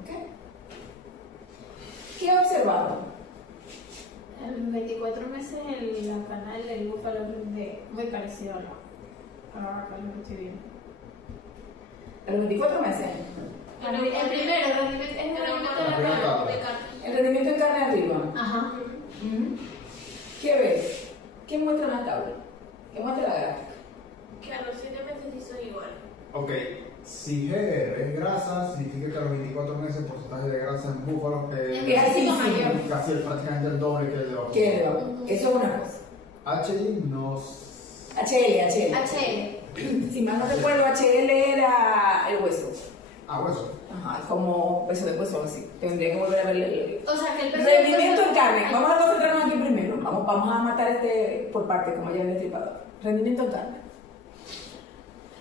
¿Ok? ¿Qué observamos? En los 24 meses la canal del búfalo es muy parecido a la vaca, lo que estoy viendo. ¿A los 24 meses? El primero, el rendimiento es el rendimiento de la carne. El rendimiento en carne arriba. Ajá. ¿Qué ves? ¿Qué muestra la tabla? ¿Qué muestra la gráfica? Que a los 7 meses sí son iguales. Ok, si GR es grasa, significa que a los 24 meses el porcentaje de grasa en búfalos Es así, mayor. casi prácticamente el doble que el de vacuno. ¿Qué es de vacuno? Eso es una cosa. HI HL. HL. Si mal no recuerdo, HL era el hueso. hueso. Ajá, como peso de hueso, así. Tendría que volver a ver el O sea, que el peso del rendimiento hueso- en carne. Vamos a concentrarnos aquí primero. Vamos a matar por parte, como ya en el destripador. Rendimiento en carne.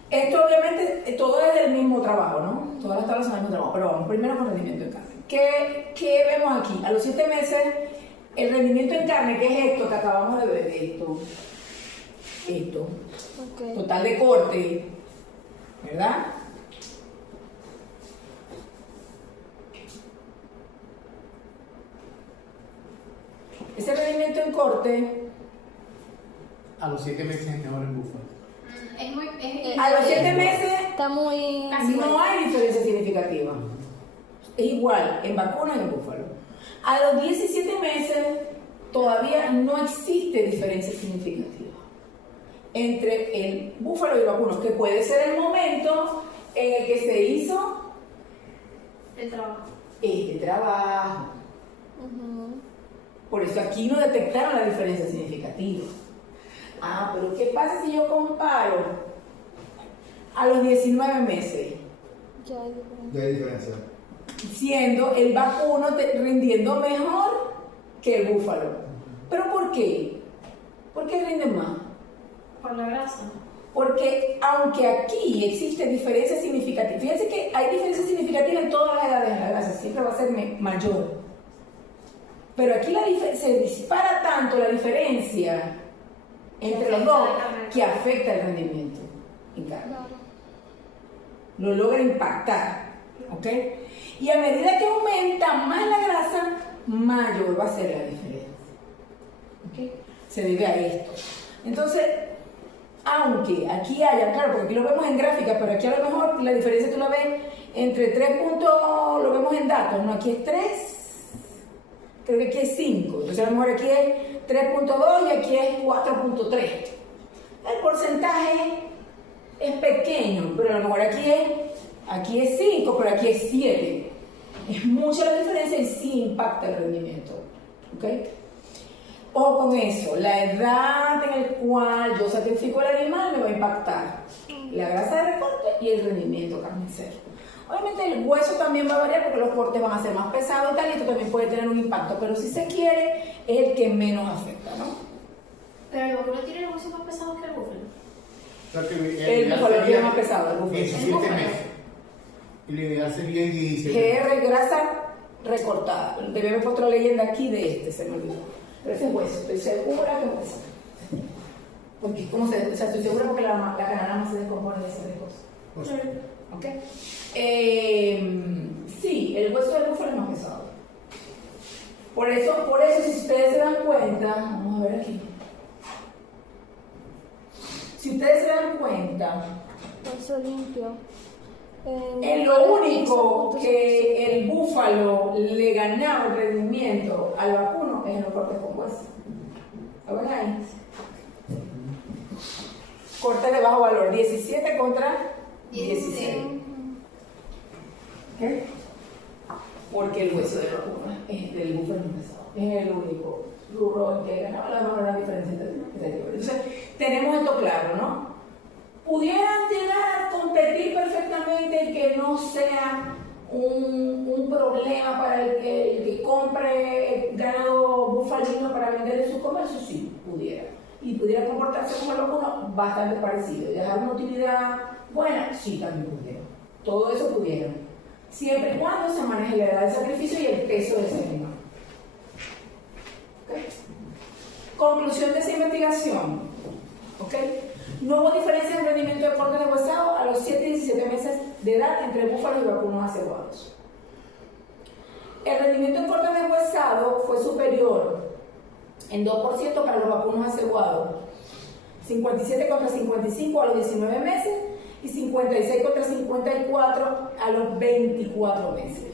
Esto obviamente, todo es del mismo trabajo, ¿no? Todas las tablas son del mismo trabajo, pero vamos primero con rendimiento en carne. ¿Qué vemos aquí? A los 7 meses, el rendimiento en carne, que es esto que acabamos de ver, esto, Ok. total de corte, ¿verdad? Ese rendimiento en corte, A los 7 meses es mejor en búfalo. Es muy. a los 7 meses Está muy... Casi no igual. hay diferencia significativa. Es igual en vacuna y en búfalo. A los 17 meses todavía no existe diferencia significativa entre el búfalo y el vacuno, que puede ser el momento en el que se hizo El trabajo. este trabajo. Ujú. Por eso aquí no detectaron la diferencia significativa. Ah, pero ¿qué pasa si yo comparo a los 19 meses? Ya hay diferencia. Ya hay diferencia. Siendo el vacuno rindiendo mejor que el búfalo. ¿Pero por qué? ¿Por qué rinden más? Por la grasa. Porque aunque aquí existe diferencia significativa, fíjense que hay diferencia significativa en todas las edades de la grasa, siempre va a ser mayor. Pero aquí se dispara tanto la diferencia entre los dos que afecta el rendimiento en carne. Claro. Lo logra impactar, ¿ok? Y a medida que aumenta más la grasa, mayor va a ser la diferencia, ¿ok? Se debe a esto. Entonces, aunque aquí haya, claro, porque aquí lo vemos en gráfica, pero aquí a lo mejor la diferencia tú la ves entre 3 puntos, lo vemos en datos, ¿no? Aquí es 3, creo que aquí es 5, entonces a lo mejor aquí es 3.2 y aquí es 4.3. El porcentaje es pequeño, pero a lo mejor aquí es 5, pero aquí es 7. Es mucha la diferencia y sí impacta el rendimiento, ¿ok? Ojo con eso, la edad en la cual yo sacrifico el animal me va a impactar la grasa de recorte y el rendimiento carnicero. Obviamente el hueso también va a variar porque los cortes van a ser más pesados y tal, y esto también puede tener un impacto, pero si se quiere es el que menos afecta, ¿no? Pero el vacuno tiene los huesos más pesados que el búfalo. O sea, que El ideal búfalo sería es más pesado, el búfalo. 17 búfalo. meses. Y lo ideal sería 17 meses. GR, grasa recortada. Debe haber puesto la leyenda aquí de este, se me olvidó. Pero ese es hueso, estoy segura que es hueso. Porque ¿cómo o sea, estoy segura porque la canalama se descompone de ese cosa. ¿Ok? Sí, el hueso del búfalo es más pesado. Por eso, si ustedes se dan cuenta, vamos a ver aquí. Si ustedes se dan cuenta, Hueso limpio. en lo único que el búfalo le ganaba el rendimiento al vacuno es en los cortes con hueso. ¿Lo ven ahí? Corte de bajo valor, 17 contra 16. ¿Ok? Porque el hueso del vacuno es del búfalo es más pesado. Es el único rubro en que ganaba la mejor diferencia entre entonces, tenemos esto claro, ¿no? Pudieran llegar a competir perfectamente y que no sea un problema para el que compre ganado bufalino para vender en su comercio, sí, pudiera. Y pudiera comportarse como el vacuno bastante parecido. Dejar una utilidad buena, sí, también pudiera. Todo eso pudiera. Siempre y cuando se maneje la edad de sacrificio y el peso de ese animal. ¿Okay? Conclusión de esa investigación. ¿Ok? No hubo diferencia en rendimiento de corte de huesado a los 7 y 17 meses de edad entre búfalos y vacunos acebados. El rendimiento en corte de huesado fue superior en 2% para los vacunos acebados, 57 contra 55 a los 19 meses y 56 contra 54 a los 24 meses.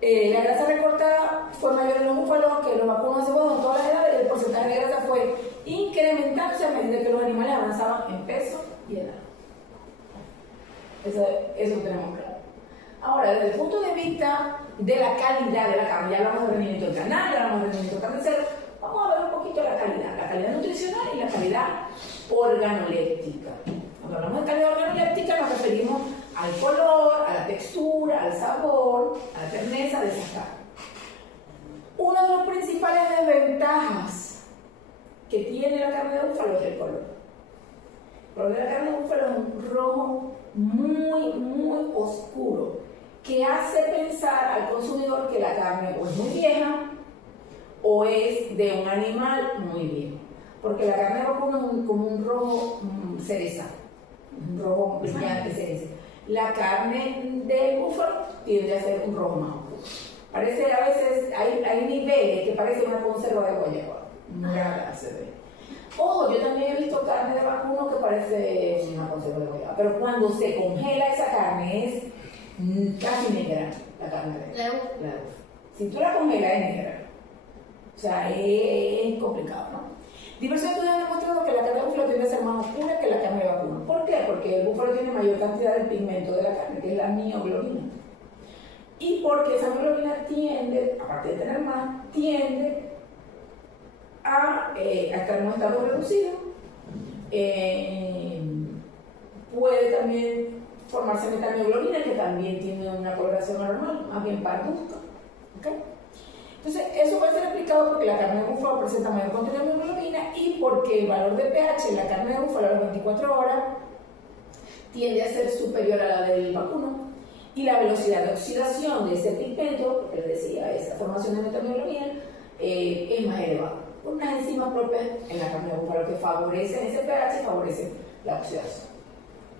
La grasa recortada fue mayor en los búfalos que en los vacunos cebollos en todas las edades, y el porcentaje de grasa fue incrementándose a medida que los animales avanzaban en peso y edad. Eso tenemos claro. Ahora, desde el punto de vista de la calidad de la carne, ya hablamos de rendimiento del canal, ya hablamos de rendimiento carnicero, vamos a ver un poquito la calidad nutricional y la calidad organoléptica. Cuando hablamos de calidad organoléptica nos referimos al color, a la textura, al sabor, a la terneza de esa carne. Una de las principales desventajas que tiene la carne de búfalo es el color. El color de la carne de búfalo es un rojo muy oscuro, que hace pensar al consumidor que la carne o es muy vieja o es de un animal muy viejo. Porque la carne de vacuno es como un rojo cereza, un rojo brillante cereza. La carne de búfalo tiende a ser un rojo más oscuro. Parece, a veces hay niveles que parece una conserva de guayaba. Nada se ve. Ojo, yo también he visto carne de vacuno que parece una conserva de guayaba. Pero cuando se congela esa carne es casi negra, la carne de La búfalo. Si tú la congelas es negra. O sea, es complicado, ¿no? Diversos estudios han demostrado que la carne de búfalo tiende a ser más oscura que la carne de vacuno. ¿Por qué? Porque el búfalo tiene mayor cantidad del pigmento de la carne, que es la mioglobina. Y porque esa mioglobina tiende, aparte de tener más, tiende a estar en un estado reducido. Puede también formarse metamioglobina, que también tiene una coloración normal, más bien parduzca. ¿Okay? Entonces, eso puede ser explicado porque la carne de búfalo presenta mayor contenido de hemoglobina y porque el valor de pH en la carne de búfalo a las 24 horas tiende a ser superior a la del vacuno, y la velocidad de oxidación de ese pigmento, porque les decía, esa formación de metamioglobina, es más elevada, por unas enzimas propias en la carne de búfalo que favorecen ese pH y favorecen la oxidación.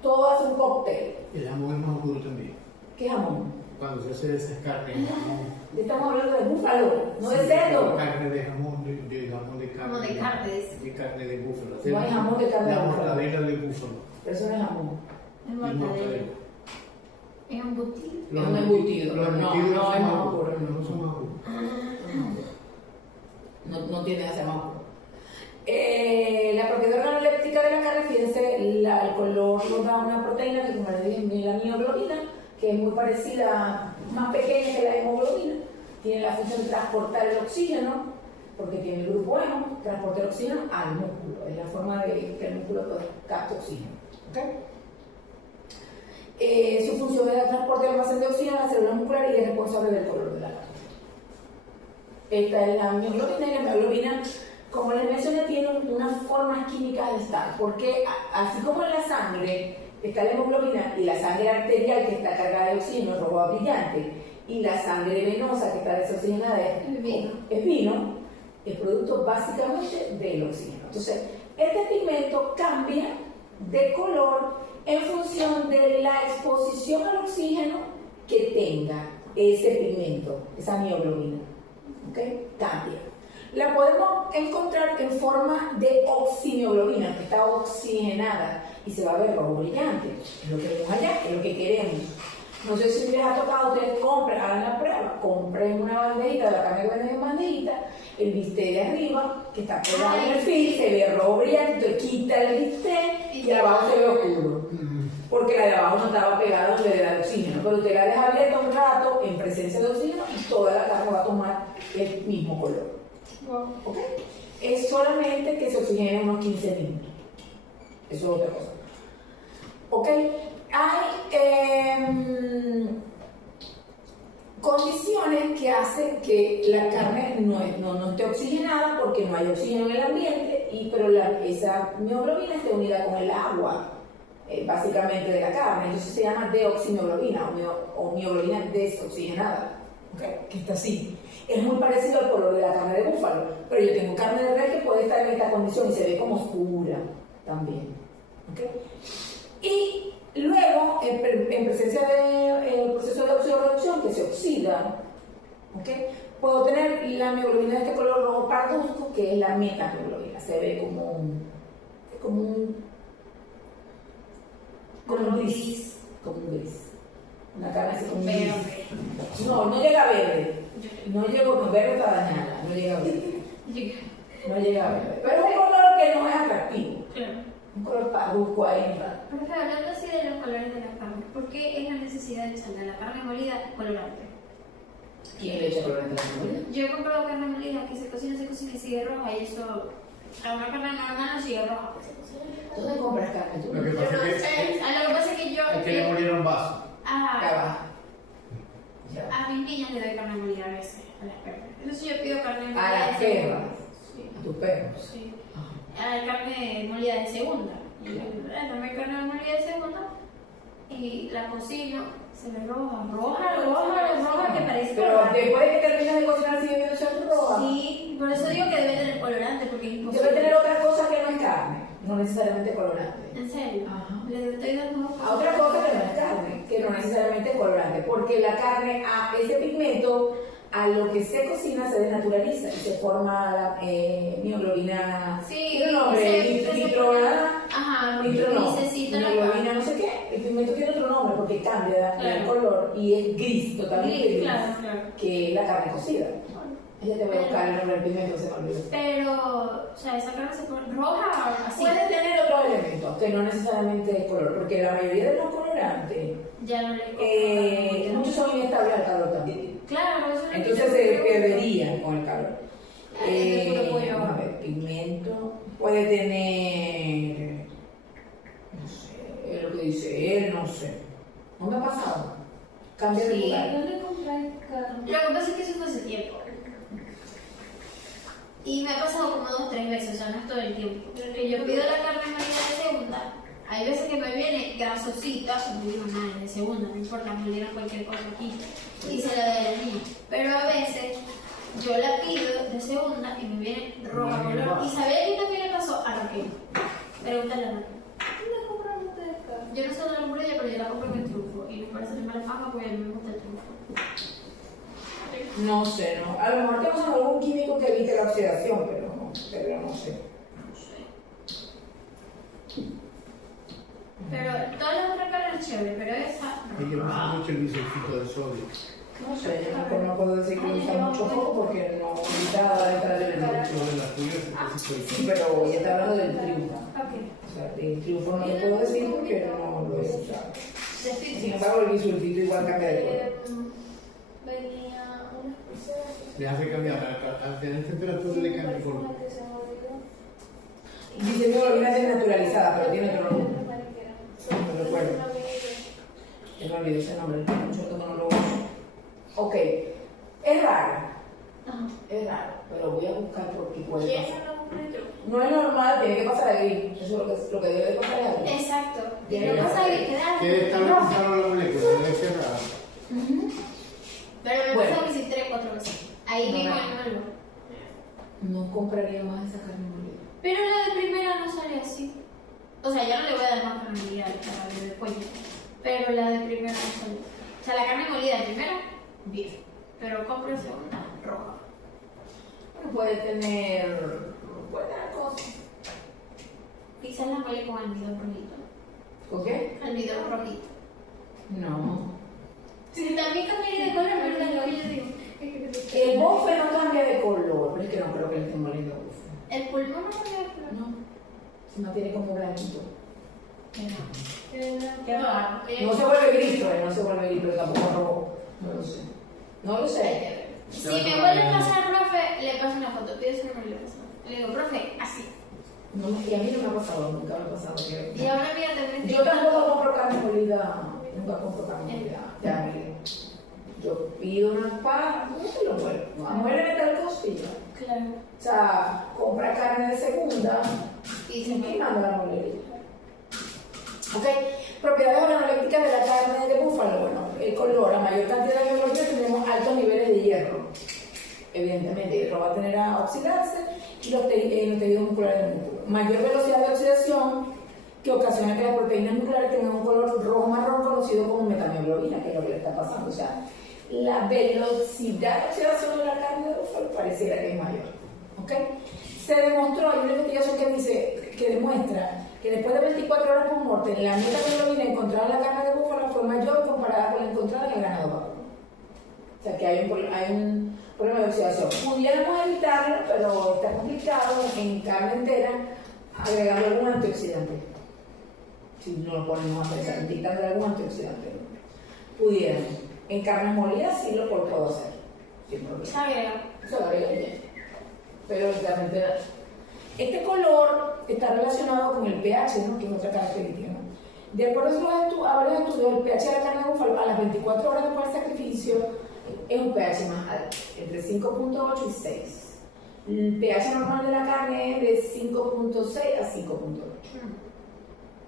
Todo hace un cóctel. El jamón es más oscuro también. ¿Qué jamón? Cuando se hace esa carne de jamón. Estamos hablando de búfalo, no de Sí, cerdo. Carne de jamón, de jamón de carne. Como de carnes. De carne de búfalo. No hay jamón de carne de La búfalo. mortadela de búfalo. Pero eso no es jamón. Es Y mortadela. Es embutido. Es un embutido. Los No, embutidos no son es más más oscuros. oscuro. No son más oscuros. No tiende a ser más oscuro. La propiedad organoléptica de la carne, fíjense, el color nos da una proteína que, como les dije, es la mioglobina, que es muy parecida, más pequeña que la hemoglobina. Tiene la función de transportar el oxígeno, porque tiene el grupo hemo, transporta el oxígeno al músculo. Es la forma de que el músculo capte oxígeno. ¿Okay? Su función es el transporte del almacén de oxígeno a la célula muscular y es responsable del color de la carne. Esta es la mioglobina, y la mioglobina, como les mencioné, tiene unas formas químicas de estar, porque así como en la sangre está la hemoglobina y la sangre arterial que está cargada de oxígeno, rojo brillante, y la sangre venosa que está desoxigenada es vino, es producto básicamente del oxígeno. Entonces, este pigmento cambia de color en función de la exposición al oxígeno que tenga ese pigmento, esa mioglobina. ¿Okay? Cambia. La podemos encontrar en forma de oximioglobina, que está oxigenada y se va a ver rojo brillante. Es lo que vemos allá, es lo que queremos. No sé si les ha tocado, ustedes compren, hagan la prueba, compren una bandejita, la carne que venden en bandejita, el bistec de arriba, que está pegado en el film, se ve rojo brillante, entonces quita el bistec y abajo se ve oscuro. Porque la de abajo no estaba pegada donde le da el oxígeno, pero usted la deja abierta un rato en presencia de oxígeno y toda la carne va a tomar el mismo color. ¿Okay? Es solamente que se oxigene unos 15 minutos. Eso es otra cosa. ¿Ok? Hay condiciones que hacen que la carne no esté oxigenada porque no hay oxígeno en el ambiente, pero esa mioglobina esté unida con el agua, básicamente de la carne. Entonces se llama deoximioglobina o mioglobina desoxigenada. ¿Okay? Que está así. Es muy parecido al color de la carne de búfalo, pero yo tengo carne de res que puede estar en esta condición y se ve como oscura también. ¿Okay? Y luego, en presencia del proceso de oxidorreducción, que se oxida, ¿okay? Puedo tener la mioglobina de este color rojo parduzco, que es la metamioglobina. Se ve como un gris. Una carne así como un gris. No llega verde. No llegó con verde, está dañada. No llega verde. No llega verde. Pero es un color que no es atractivo. Claro. Un color paduzco ahí. Profe, hablando así de los colores de la carne, ¿por qué es la necesidad de echarle a la carne molida colorante? ¿Quién le echa colorante a la cebolla? Yo he comprado carne molida que se cocina y sigue roja y eso, a una carne normal no sigue roja. ¿Dónde compras carne tú? Lo que Yo pasa no es sé, que lo que pasa es que yo es que le molieron vaso. Acá ya. a mis niñas le doy carne molida a veces, a las perras. Entonces yo pido carne molida A las de segunda. perras. Sí. A tus perros. Sí. Carne molida de segunda. Y dame carne molida de segunda y la cocino, se ve roja que parece Pero colorante. después de que terminas de cocinar sigue viendo esa roja. Sí, por eso digo que debe tener colorante porque es imposible. Debe tener otra cosa que no es carne, no necesariamente colorante. ¿En serio? Ajá. Le estoy dando A otra cosa que no es carne, que no necesariamente es colorante, porque la carne, a ese pigmento, a lo que se cocina se desnaturaliza y se forma la mioglobina. Sí, tiene un nombre, nitrona. Ajá, Nitro no, necesita la mioglobina carne. no sé qué. El pigmento tiene otro nombre porque cambia el Claro. color y es gris, totalmente Gris, gris, claro. que la carne cocida. Ella te voy a buscar el nombre del pigmento, se me olvidó. Pero, o sea, esa carne se pone roja así. Puede tener otros elementos que no necesariamente es color, porque la mayoría de los colorantes, Ya no le muchos son inestables al calor también. Claro, eso le Entonces quita se el perderían con el calor. el puro pollo. A ver, pigmento puede tener, no sé, lo que dice él, no sé. ¿No me ha pasado? Cambia de Sí. lugar. ¿Dónde compráis carne? Lo que pasa es que eso fue hace tiempo. Y me ha pasado como 2 o 3 veces, o sea, no es todo el tiempo. Que yo pido la carne molida de segunda. Hay veces que me viene grasosita, no digo nada, de segunda, no importa, me dieron cualquier cosa aquí. Y se la doy al niño. Pero a veces yo la pido de segunda y me viene roja color. ¿Y sabía que también le pasó a Raquel? Pregúntale a Raquel. ¿Dónde compraron ustedes carne? Yo no sé dónde la compré ella, pero yo la compro en el Trufo. Y me parece que mala fama porque a mí me gusta el Trufo. No sé, no. A lo mejor te usan algún químico que evite la oxidación, pero no sé. Pero todas las otras carnes chévere, pero esa. Y que usa mucho el bisulfito de sodio. No sé, yo no puedo decir que usa mucho foco porque no necesitaba entrar en el Lo de la tuya es casi Sí, pero ella está hablando del triunfo. Ok. O sea, del triunfo no lo puedo decir porque no lo he usado. Sin embargo, el bisulfito igual cambia de color. Venía unas personas Le hace cambiar, al tener temperatura le cambia el color. que se me olvidó. Dice mioglobina desnaturalizada, pero tiene otro nombre. No recuerdo. Ya me olvidé ese nombre, mucho que no lo uso. Ok, es raro. Es raro, pero voy a buscar porque puede ¿Quién pasar. se lo compré yo? No es normal, tiene que pasar a gris. Eso es lo que debe de pasar a gris. Exacto. Y Tiene no que pasa pasar. que queda ¿Qué está roja. pensando la molécula? Debe ser raro. Pero me Bueno. pasa que sí 3 o 4 veces. Ahí No, mismo no. en el lugar. No compraría más esa carne molida. Pero la de primera no sale así. O sea, ya no le voy a dar más carne molida a la de pollo. Pero la de primera no sale. O sea, la carne molida de primera, bien. Pero compro segunda, roja. Bueno, puede tener cosas. Quizás la mole con almidón rojito. ¿Con qué? Almidón rojito. No. Sí, también cambiaría de color, ¿verdad? Lo que yo digo. El bofe no cambia de color, pero es que no creo que le estén moliendo bofe. El pulmón no cambia de color. No. Se mantiene como blanquito. Qué raro. No se vuelve gris, no se vuelve gris, pero tampoco rojo. No lo sé. No lo sé. Si me vuelve a pasar, profe, le paso una foto. Pido su número y le paso. Le digo, profe, así. No, y a mí no me ha pasado, nunca me ha pasado. Y ahora mira, también Yo tampoco compro carne molida, nunca compro carne molida. Ya, mire. Yo pido una paja, no se lo muero. Muere tal cosilla. Claro. O sea, compra carne de segunda Y y se me manda la molerilla. Ok, propiedades organolépticas de la carne de búfalo. Bueno, el color, a mayor cantidad de hemoglobina tenemos altos niveles de hierro. Evidentemente, el hierro va a tener a oxidarse y los tejidos musculares del músculo. Mayor velocidad de oxidación que ocasiona que las proteínas musculares tengan un color rojo-marrón conocido como metamioglobina, que es lo que le está pasando. O sea, la velocidad de oxidación de la carne de búfalo pareciera que es mayor. ¿Ok? Se demostró, hay una investigación que demuestra que después de 24 horas por muerte, la metamioglobina encontrada en la carne de búfalo fue mayor comparada con la encontrada en el ganado vacuno. sea que hay un problema de oxidación. Pudiéramos evitarlo, pero está complicado en carne entera agregando algún antioxidante. Si no lo ponemos a pensar, indicando algún antioxidante. Pudiéramos. En carnes molidas sí lo puedo hacer. Sin problema. Se agrega. Se lo agrega bien. Pero realmente este color está relacionado con el pH, ¿no? Que es otra característica, ¿no? De acuerdo a varios estudios, el pH de la carne de búfalo a las 24 horas después del sacrificio es un pH más alto, entre 5.8 y 6. El pH normal de la carne es de 5.6 a 5.8.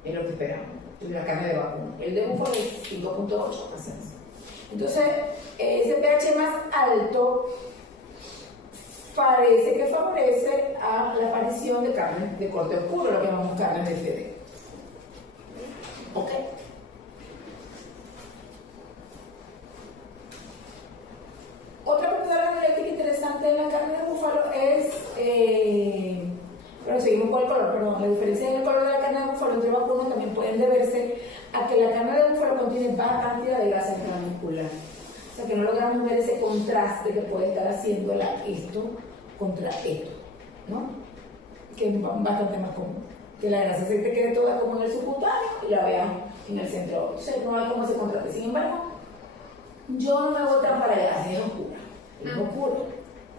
Es lo que esperamos. Es la carne de vacuno. El de búfalo es 5.8 a 6. Entonces, ese pH más alto parece que favorece a la aparición de carnes de corte oscuro, lo que llamamos carnes de FD. ¿Ok? Otra propiedad genética interesante en la carne de búfalo es, bueno, seguimos con el color, perdón, la diferencia en el color de la carne de búfalo entre vacunos también pueden deberse a que la carne de búfalo contiene baja cantidad de grasa intramuscular. O sea que no logramos ver ese contraste que puede estar haciendo esto contra esto, ¿no? Que es bastante más común. Que la grasa se te quede toda como en el subcutáneo y la veas en el centro. O sea, no hay como ese contraste. Sin embargo, yo no me voy tan para allá, así es oscura. Es oscura,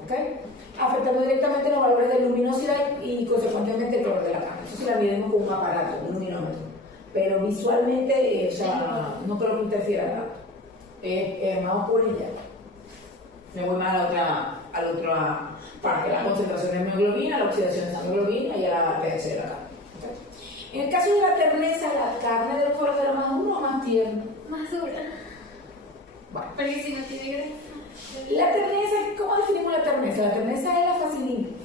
¿ok? Afectando directamente los valores de luminosidad y consecuentemente el color de la carne. Eso sí la midimos con un aparato, un luminómetro. Pero visualmente, o sea, no creo que interfiera tanto. Es más oscura y ya. Me voy más a la otra parte, la concentración de hemoglobina, la oxidación de hemoglobina y a la pH de la carne. ¿Okay? En el caso de la terneza, la carne del búfalo era más dura o más tierna. Más dura. Bueno. Porque si no tiene grasa. La terneza, ¿cómo definimos la terneza? La terneza es la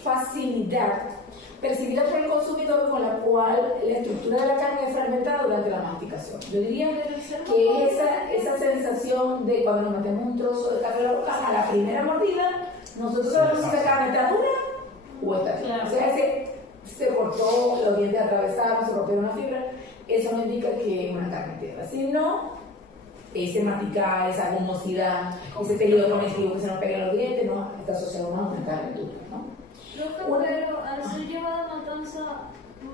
facilidad percibida por el consumidor con la cual la estructura de la carne es fragmentada durante la masticación. Yo diría que esa sensación de cuando nos metemos un trozo de carne en la boca, a la primera mordida, nosotros sabemos si esa carne está dura o está tierna. Claro. O sea, se cortó, los dientes atravesados, se rompió una fibra, eso no indica que es una carne tierna. Si no, ese masticar, esa gomosidad, ese tejido conectivo que se nos pega en los dientes, no, está asociado más a una carne dura, ¿no? Pero al ser llevada a matanza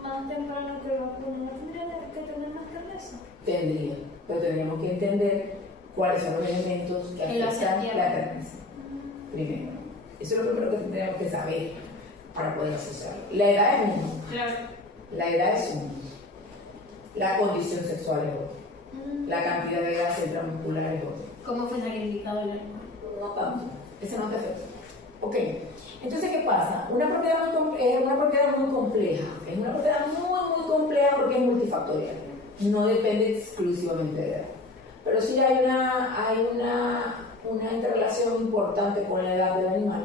más temprano que el vacuno, ¿no tendría que tener más terneza? Tendría, pero tendríamos que entender cuáles son los elementos que afectan la terneza. Primero, eso es lo primero que tendríamos que saber para poder asociarlo. La edad es uno. Claro. La edad es uno. La condición sexual es otro. La cantidad de grasa intramuscular es otro. ¿Cómo fue sacrificado el animal? No tanto. Ese no te afecta. Ok. Entonces, ¿qué pasa? Una propiedad es una propiedad muy compleja. Es una propiedad muy compleja porque es multifactorial. No depende exclusivamente de edad. Pero sí hay una interrelación importante con la edad del animal,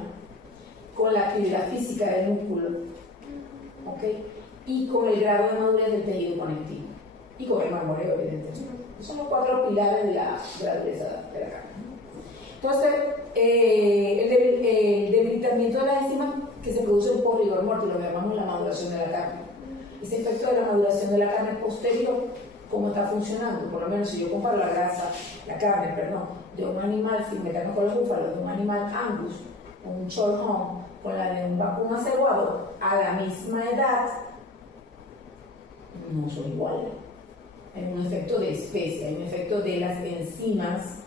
con la actividad física del músculo, ¿ok? Y con el grado de madurez del tejido conectivo. Y con el marmoreo, evidentemente. Son los 4 pilares de la dureza de la carne. Entonces, el debilitamiento de las enzimas que se producen por rigor mortis, lo que llamamos la maduración de la carne. Ese efecto de la maduración de la carne posterior, ¿cómo está funcionando? Por lo menos si yo comparo la carne, de un animal, sin meternos con los búfalos, de un animal Angus, un Shorthorn, con la de un vacuno aceguado, a la misma edad, no son iguales. Hay un efecto de especie, hay un efecto de las enzimas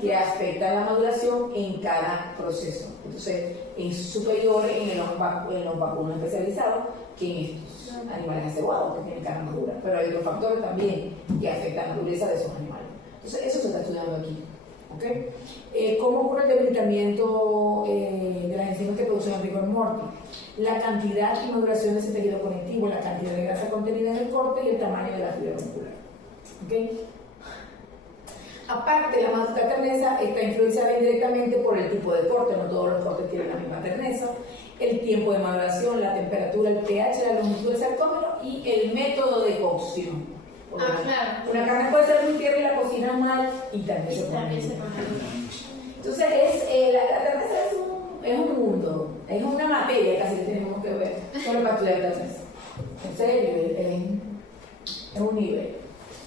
que afectan la maduración en cada proceso. Entonces, es superior en los vacunos especializados que en estos animales aceguados que tienen carne madura. Pero hay otros factores también que afectan la dureza de esos animales. Entonces, eso se está estudiando aquí. ¿Okay? ¿Cómo ocurre el debilitamiento de las enzimas que producen el rigor mortis? La cantidad y maduración de ese tejido conectivo, la cantidad de grasa contenida en el corte y el tamaño de la fibra muscular. ¿Okay? Aparte, la terneza está influenciada indirectamente por el tipo de corte, no todos los cortes tienen la misma terneza, el tiempo de maduración, la temperatura, el pH, la longitud del sarcómero y el método de cocción. Claro. Una carne puede ser muy tierna y la cocina mal y también se pone. Entonces, la terneza es un mundo, es una materia casi que tenemos que ver solo para estudiar terneza. En serio, es un nivel.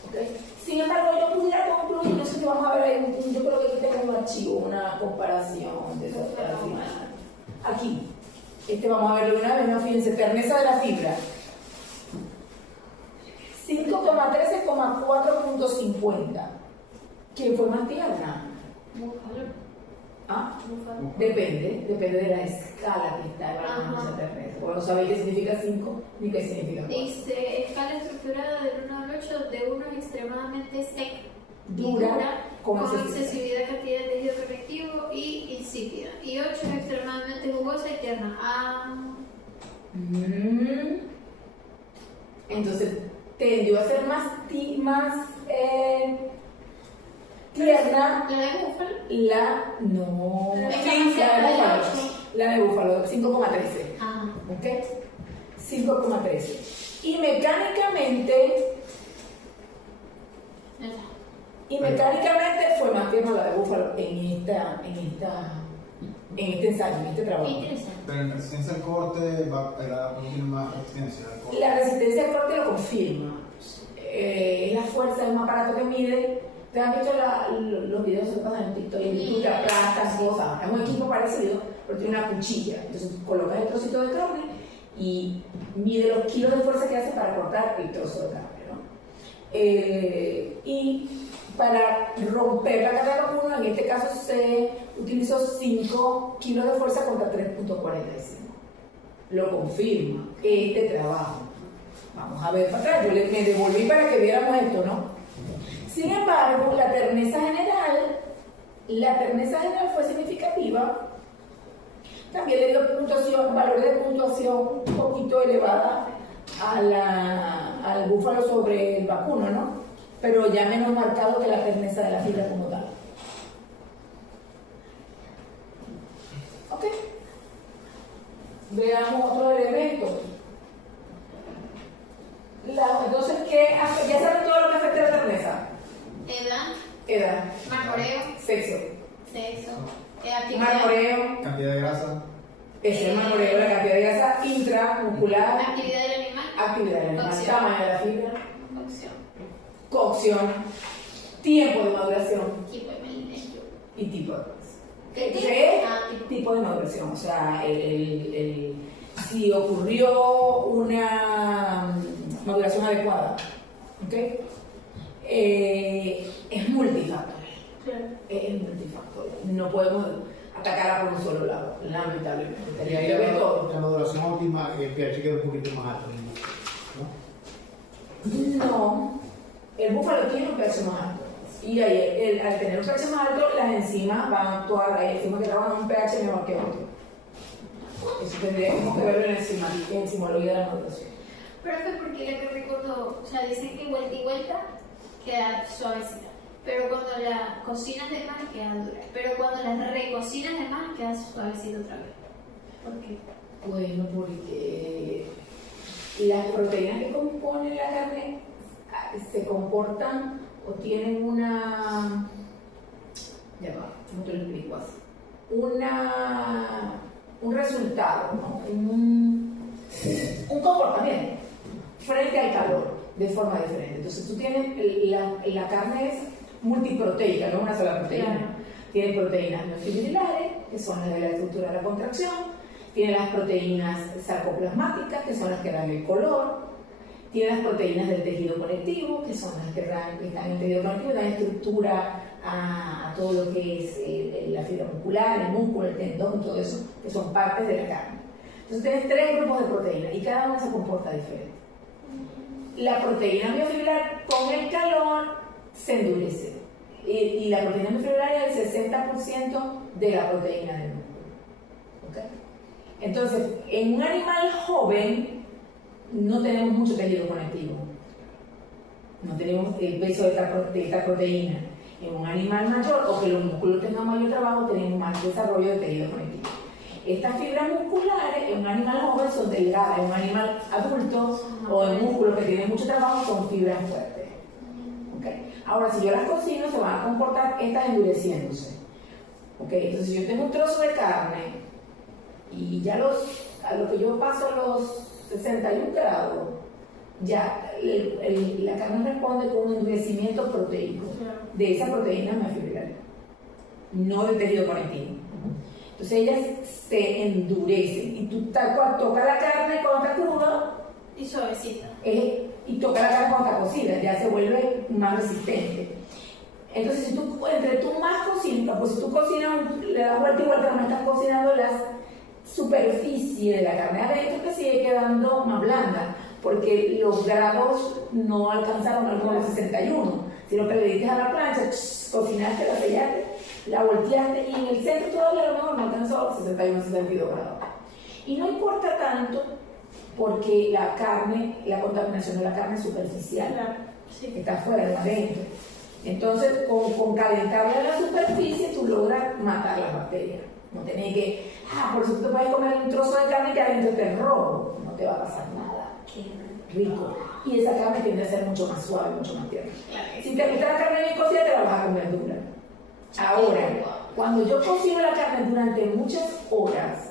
¿Okay? Sin embargo, yo pudiera concluir, no sé si vamos a ver ahí, yo creo que aquí tengo un archivo, una comparación de eso al final. Aquí, vamos a verlo de una vez, ¿no? Fíjense, terneza de la fibra. 5,13,4,50. ¿Quién fue más tierna? ¿Ah? Depende de la escala que está evaluando esa terneza. Vos no sabéis qué significa 5 ni qué significa 4. Dice, escala estructurada del 1 al 8, de 1 es extremadamente seca, Dura, con excesividad cantidad de tejido conectivo y insípida. Y 8 es extremadamente jugosa y tierna. Entonces, tendió a ser más tierna. ¿La de búfalo? La de búfalo, 5,13. ¿Ok? 5,13. Y mecánicamente fue más tierna la de búfalo en este ensayo, en este trabajo. Interesante. Pero en resistencia al corte tiene más resistencia al corte. La resistencia al corte lo confirma. Es la fuerza de un aparato que mide. ¿Te han visto los videos que pasan en TikTok y en YouTube que aplastan cosas? Es un equipo parecido, pero tiene una cuchilla. Entonces colocas el trocito de carne y mide los kilos de fuerza que hace para cortar el trozo de carne, ¿no? Y para romper la carga de vacuno, en este caso se utilizó 5 kilos de fuerza contra 3,45. Lo confirma este trabajo. Vamos a ver para atrás. Yo me devolví para que viéramos esto, ¿no? Sin embargo, la terneza general fue significativa. También le dio valor de puntuación un poquito elevada al búfalo sobre el vacuno, ¿no? Pero ya menos marcado que la terneza de la fibra como tal. Ok. Veamos otro elemento. Entonces, ¿qué hace? Ya saben todo lo que afecta a la terneza. Edad. Marmoreo. Sexo. Actividad. Marmoreo. Cantidad de grasa. Es el marmoreo, la cantidad de grasa intramuscular. Actividad del animal. Cocción. Tamaño de la fibra. Cocción. Cocción. Tiempo de maduración. Tipo de alimento. Y tipo de maduración. ¿Qué tipo? Tipo de maduración. O sea, si ocurrió una maduración adecuada. ¿Ok? Es multifactorial. Es multifactorial. No podemos atacarla por un solo lado, lamentablemente. Y ahí lo ves todo. La maduración óptima, el pH queda un poquito más alto, ¿no? No, el búfalo tiene un pH más alto. Y ahí, al tener un pH más alto, las enzimas van todas, hay enzimas que trabajan en un pH menor que otro. Eso tendríamos que verlo en la enzimología de la maduración. Pero es porque la carne cuando, o sea, dicen que vuelta y vuelta queda suavecita. Pero cuando la cocinas de más queda dura. Pero cuando la recocinas de más queda suavecita otra vez. ¿Por qué? Bueno, porque las proteínas que componen la carne se comportan o tienen una... Ya va, ¿cómo te lo explico así? Un resultado, ¿no? Un comportamiento frente al calor de forma diferente. Entonces tú tienes, la carne es multiproteica, no una sola proteína. Claro. Tiene proteínas miofibrilares, que son las de la estructura de la contracción. Tiene las proteínas sarcoplasmáticas, que son las que dan el color. Tiene las proteínas del tejido conectivo, que son las que están en el tejido conectivo, dan estructura a todo lo que es la fibra muscular, el músculo, el tendón, todo eso, que son partes de la carne. Entonces tienes 3 grupos de proteínas y cada una se comporta diferente. La proteína miofibrilar con el calor se endurece y la proteína miofibrilar es el 60% de la proteína del músculo. ¿Okay? Entonces, en un animal joven no tenemos mucho tejido conectivo, no tenemos el peso de esta proteína. En un animal mayor o que los músculos tengan mayor trabajo tenemos más desarrollo de tejido conectivo. Estas fibras musculares en un animal joven son delgadas, en un animal adulto o en músculos que tienen mucho trabajo son fibras fuertes. ¿Okay? Ahora, si yo las cocino, se van a comportar estas endureciéndose. ¿Okay? Entonces, si yo tengo un trozo de carne y ya a lo que yo paso los 61 grados, ya la carne responde con un endurecimiento proteico de esa proteína miofibrilar. no de tejido conectivo. Entonces ellas se endurecen y tú tal cual tocas la carne cuando está cruda Y suavecita. y tocas la carne cuando está cocida, ya se vuelve más resistente. Entonces si tú, entre tú más cocinas, pues si tú cocinas, le das vuelta igual que no estás cocinando, la superficie de la carne adentro te sigue quedando más blanda, porque los grados no alcanzaron al 961, sino que le diste a la plancha, cocinaste, la sellaste, la volteaste y en el centro todavía a lo mejor no alcanzó 61, 62 grados. Y no importa tanto porque la carne, la contaminación de la carne es superficial, que está fuera de adentro. Entonces, con calentarle la superficie, tú logras matar las bacterias. No tenés que, por eso tú te puedes comer un trozo de carne que adentro esté rojo, no te va a pasar nada. Rico. Y esa carne tiende a ser mucho más suave, mucho más tierna. Si te gusta la carne bien cocida, te la vas a comer dura. Ahora, cuando yo cocino la carne durante muchas horas,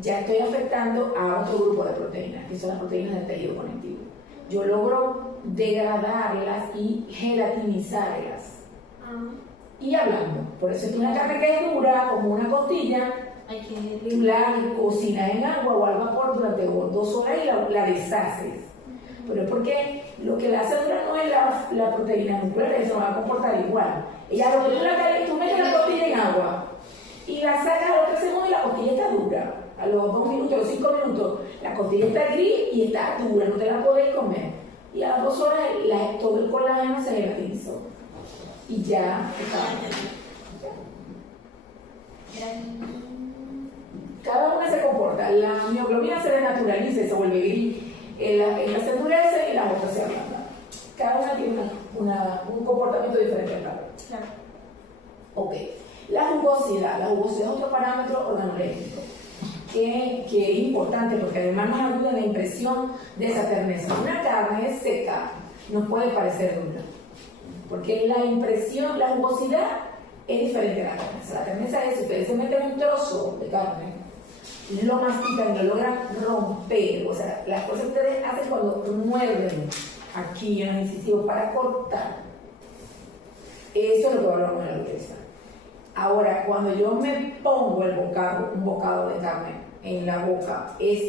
ya estoy afectando a otro grupo de proteínas, que son las proteínas del tejido conectivo. Yo logro degradarlas y gelatinizarlas. Y hablando, por eso es una carne que es dura, como una costilla, Hay que la cocinas en agua o al vapor durante 2 horas y la deshaces. Pero es porque lo que la hace dura no es la proteína muscular, eso va a comportar igual. Ella lo que tú metes la costilla en agua y la sacas a los 3 segundos y la costilla está dura. A los 2 minutos, a los 5 minutos, la costilla está gris y está dura, no te la podéis comer. Y a las 2 horas todo el colágeno se gelatinizó. Y ya está. Cada una se comporta. La mioglobina se desnaturaliza y se vuelve gris. Ella se endurece y la otra se ablanda. Cada una tiene un comportamiento diferente. Claro. Ok. La jugosidad. La jugosidad es otro parámetro organoléptico que es importante porque además nos ayuda en la impresión de esa terneza. Una carne seca nos puede parecer dura porque la impresión, la jugosidad es diferente a la terneza. La terneza es, ustedes se meten un trozo de carne, lo mastican y lo logran romper, o sea, las cosas que ustedes hacen cuando muerden aquí en los incisivos para cortar, eso es lo que hablamos de la dureza. Ahora, cuando yo me pongo un bocado de carne en la boca, ese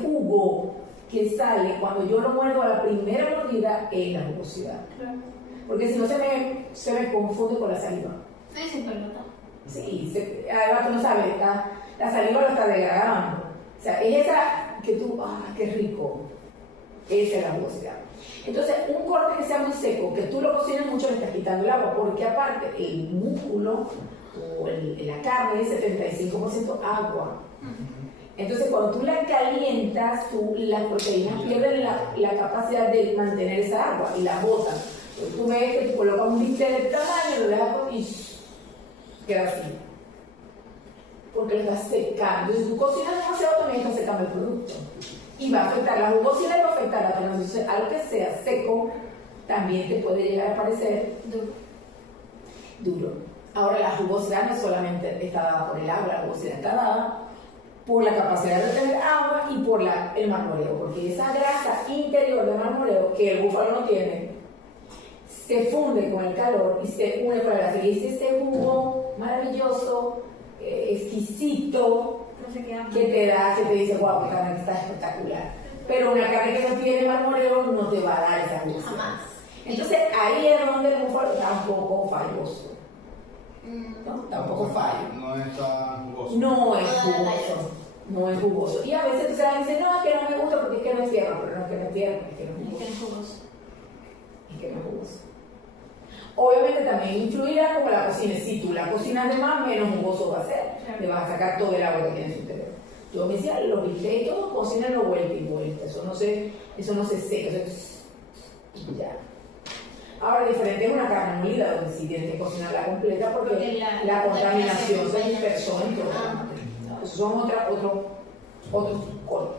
jugo que sale cuando yo lo muerdo a la primera mordida es la jugosidad. Claro. Porque si no se me confunde con la saliva. No es pelota. Sí, además tú no sabes, la saliva lo está degradando. O sea, es esa que tú, qué rico. Esa es la jugosidad. Entonces, un corte que sea muy seco, que tú lo cocines mucho, le estás quitando el agua, porque aparte el músculo o la carne es 75% agua. Entonces, cuando tú la calientas, las proteínas pierden la capacidad de mantener esa agua y la botan. Entonces, tú ves que tú colocas un bistec de tamaño, lo dejas y queda así. Porque lo estás secando. Entonces, si tú cocinas demasiado, también estás secando el producto. Y va a afectar la jugosidad y va a afectar la ternura. Entonces, algo que sea seco también te puede llegar a parecer duro. Ahora, la jugosidad no solamente está dada por el agua, la jugosidad está dada por la capacidad de retener agua y por el marmoreo, porque esa grasa interior del marmoreo que el búfalo no tiene se funde con el calor y se une con la grasa. Y es ese jugo maravilloso, exquisito, que te da, que te dice, wow, que carne está espectacular. Pero una carne que no tiene marmoreo no te va a dar esa jugosidad. Jamás. Entonces ahí es donde el búfalo está un poco falloso. ¿No? Está un poco fallo. No es tan jugoso. No es jugoso. No es jugoso. Y a veces tú sabes, dicen, no, es que no me gusta porque es que no es tierno. Pero no es que no es tierno, es que no es jugoso. Es jugoso. Es que no es jugoso. Obviamente también influirá como la cocina. Si tú la cocinas de más, menos jugoso va a ser. Claro. Le vas a sacar todo el agua que tiene en su interior. Yo me decía, los bistecs y todo, cocínenlo vuelta y vuelta. Eso no se seca. Ya. Ahora, diferente es una carne molida, donde sí tienes que cocinarla completa porque la contaminación se dispersó en todo. Esos son otros cortes.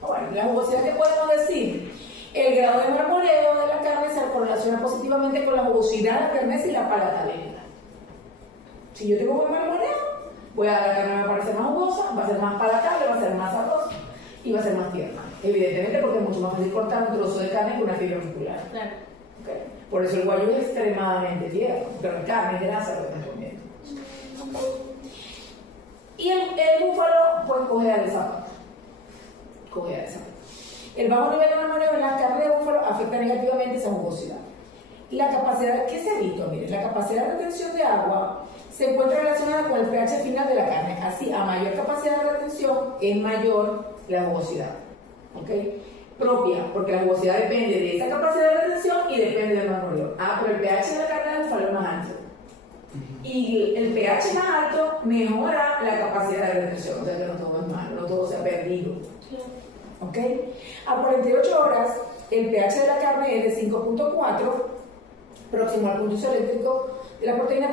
Bueno, la jugosidad que podemos decir, el grado de marmoreo de la carne se correlaciona positivamente con la jugosidad de la carne y la palatabilidad. Si yo tengo buen marmoreo, la carne me va a parecer más jugosa, va a ser más palatable, va a ser más sabrosa y va a ser más tierna. Evidentemente porque es mucho más fácil cortar un trozo de carne que una fibra muscular. Claro. Okay. Por eso el guayú es extremadamente tierno, pero en carne es grasa lo que estás comiendo. pues cogea de esa parte. Cogea de esa parte. El bajo nivel de marmoleo en la carne de búfalo afecta negativamente esa jugosidad. La capacidad, ¿qué se ha visto? Miren, la capacidad de retención de agua se encuentra relacionada con el pH final de la carne. Así, a mayor capacidad de retención, es mayor la jugosidad. ¿Ok? Propia, porque la jugosidad depende de esa capacidad de retención y depende del marmoleo. Pero el pH de la carne de búfalo es más alto. Y el pH más alto mejora la capacidad de retención. O sea que no todo es malo, no todo se ha perdido. ¿Ok? A 48 horas, el pH de la carne es de 5.4, próximo al punto isoeléctrico de la proteína,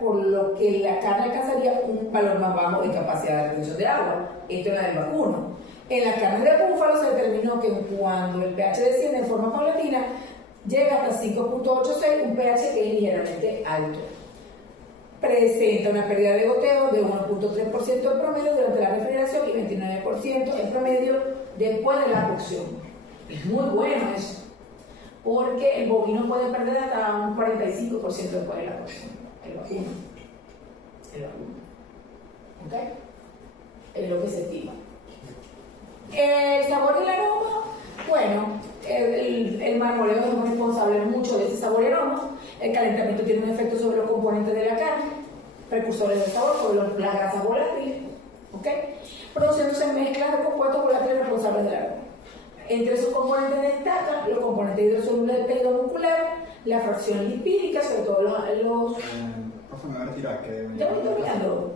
por lo que la carne alcanzaría un valor más bajo en capacidad de retención de agua. Esto era del vacuno. En las carnes de búfalo se determinó que cuando el pH desciende en forma paulatina, llega hasta 5.86, un pH que es ligeramente alto. Presenta una pérdida de goteo de 1.3% en promedio durante la refrigeración y 29% en promedio después de la cocción. Es muy bueno eso, porque el bovino puede perder hasta un 45% después de la cocción. El vacuno. ¿Ok? Es lo que se estima. El sabor y el aroma, bueno, el marmoleo es responsable mucho de ese sabor y aroma. El calentamiento tiene un efecto sobre los componentes de la carne, precursores del sabor, sobre las grasas volátiles, ¿ok? Produciéndose mezclas de compuestos volátiles responsables del aroma. Entre sus componentes destacan los componentes hidrosolubles del tejido muscular, la fracción lipídica, sobre todo los Profe, me voy a retirar, que ya voy terminando.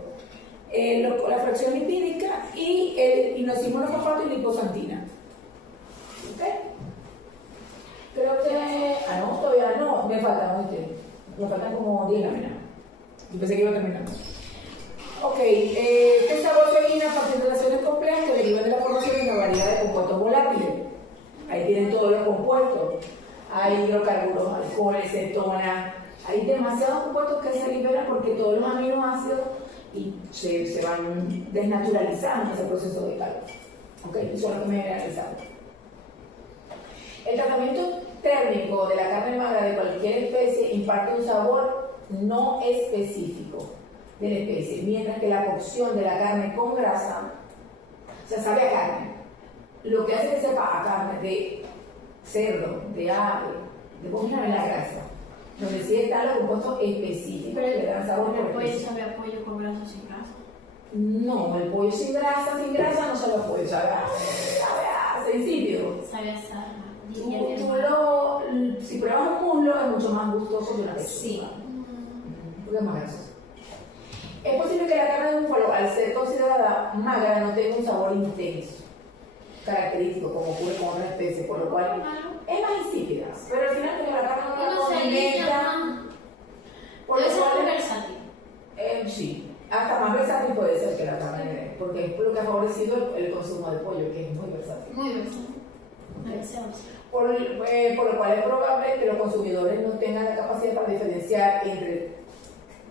La fracción lipídica y el inositol y liposantina. ¿Ok? Creo que. No, todavía no. Me faltan, ¿oíste? Me faltan como 10 láminas. Yo pensé que iba terminando. Ok. Este sabor se origina a partir de relaciones complejas que derivan de la formación de una variedad de compuestos volátiles. Ahí tienen todos los compuestos. Hay hidrocarburos, alcoholes, cetonas. Hay demasiados compuestos que se liberan porque todos los aminoácidos y se van desnaturalizando ese proceso de calor. ¿Ok? Eso es lo que me he realizado. El tratamiento térmico de la carne magra de cualquier especie imparte un sabor no específico de la especie, mientras que la cocción de la carne con grasa, o sea, sabe a carne. Lo que hace que sepa a carne de cerdo, de ave, de bovino es la grasa, donde sí están los compuestos específicos que le dan sabor. ¿El pollo sabe a pollo con grasa o sin grasa? No, el pollo sin grasa no sabe a pollo, sabe a insípido. Sabe a sal. Si pruebas un muslo es mucho más gustoso que una pechuga. Sí. Porque es más grasoso. Es posible que la carne de búfalo, al ser considerada magra, no tenga un sabor intenso, característico, como ocurre con otras especies, por lo cual es más insípida. Pero al final, como la carne no condimenta, por lo Debe ser cual muy versátil. sí, hasta más versátil puede ser que la carne, porque es lo que ha favorecido el consumo de pollo, que es muy versátil. Muy versátil. Demasiado versátil. Por lo cual es probable que los consumidores no tengan la capacidad para diferenciar entre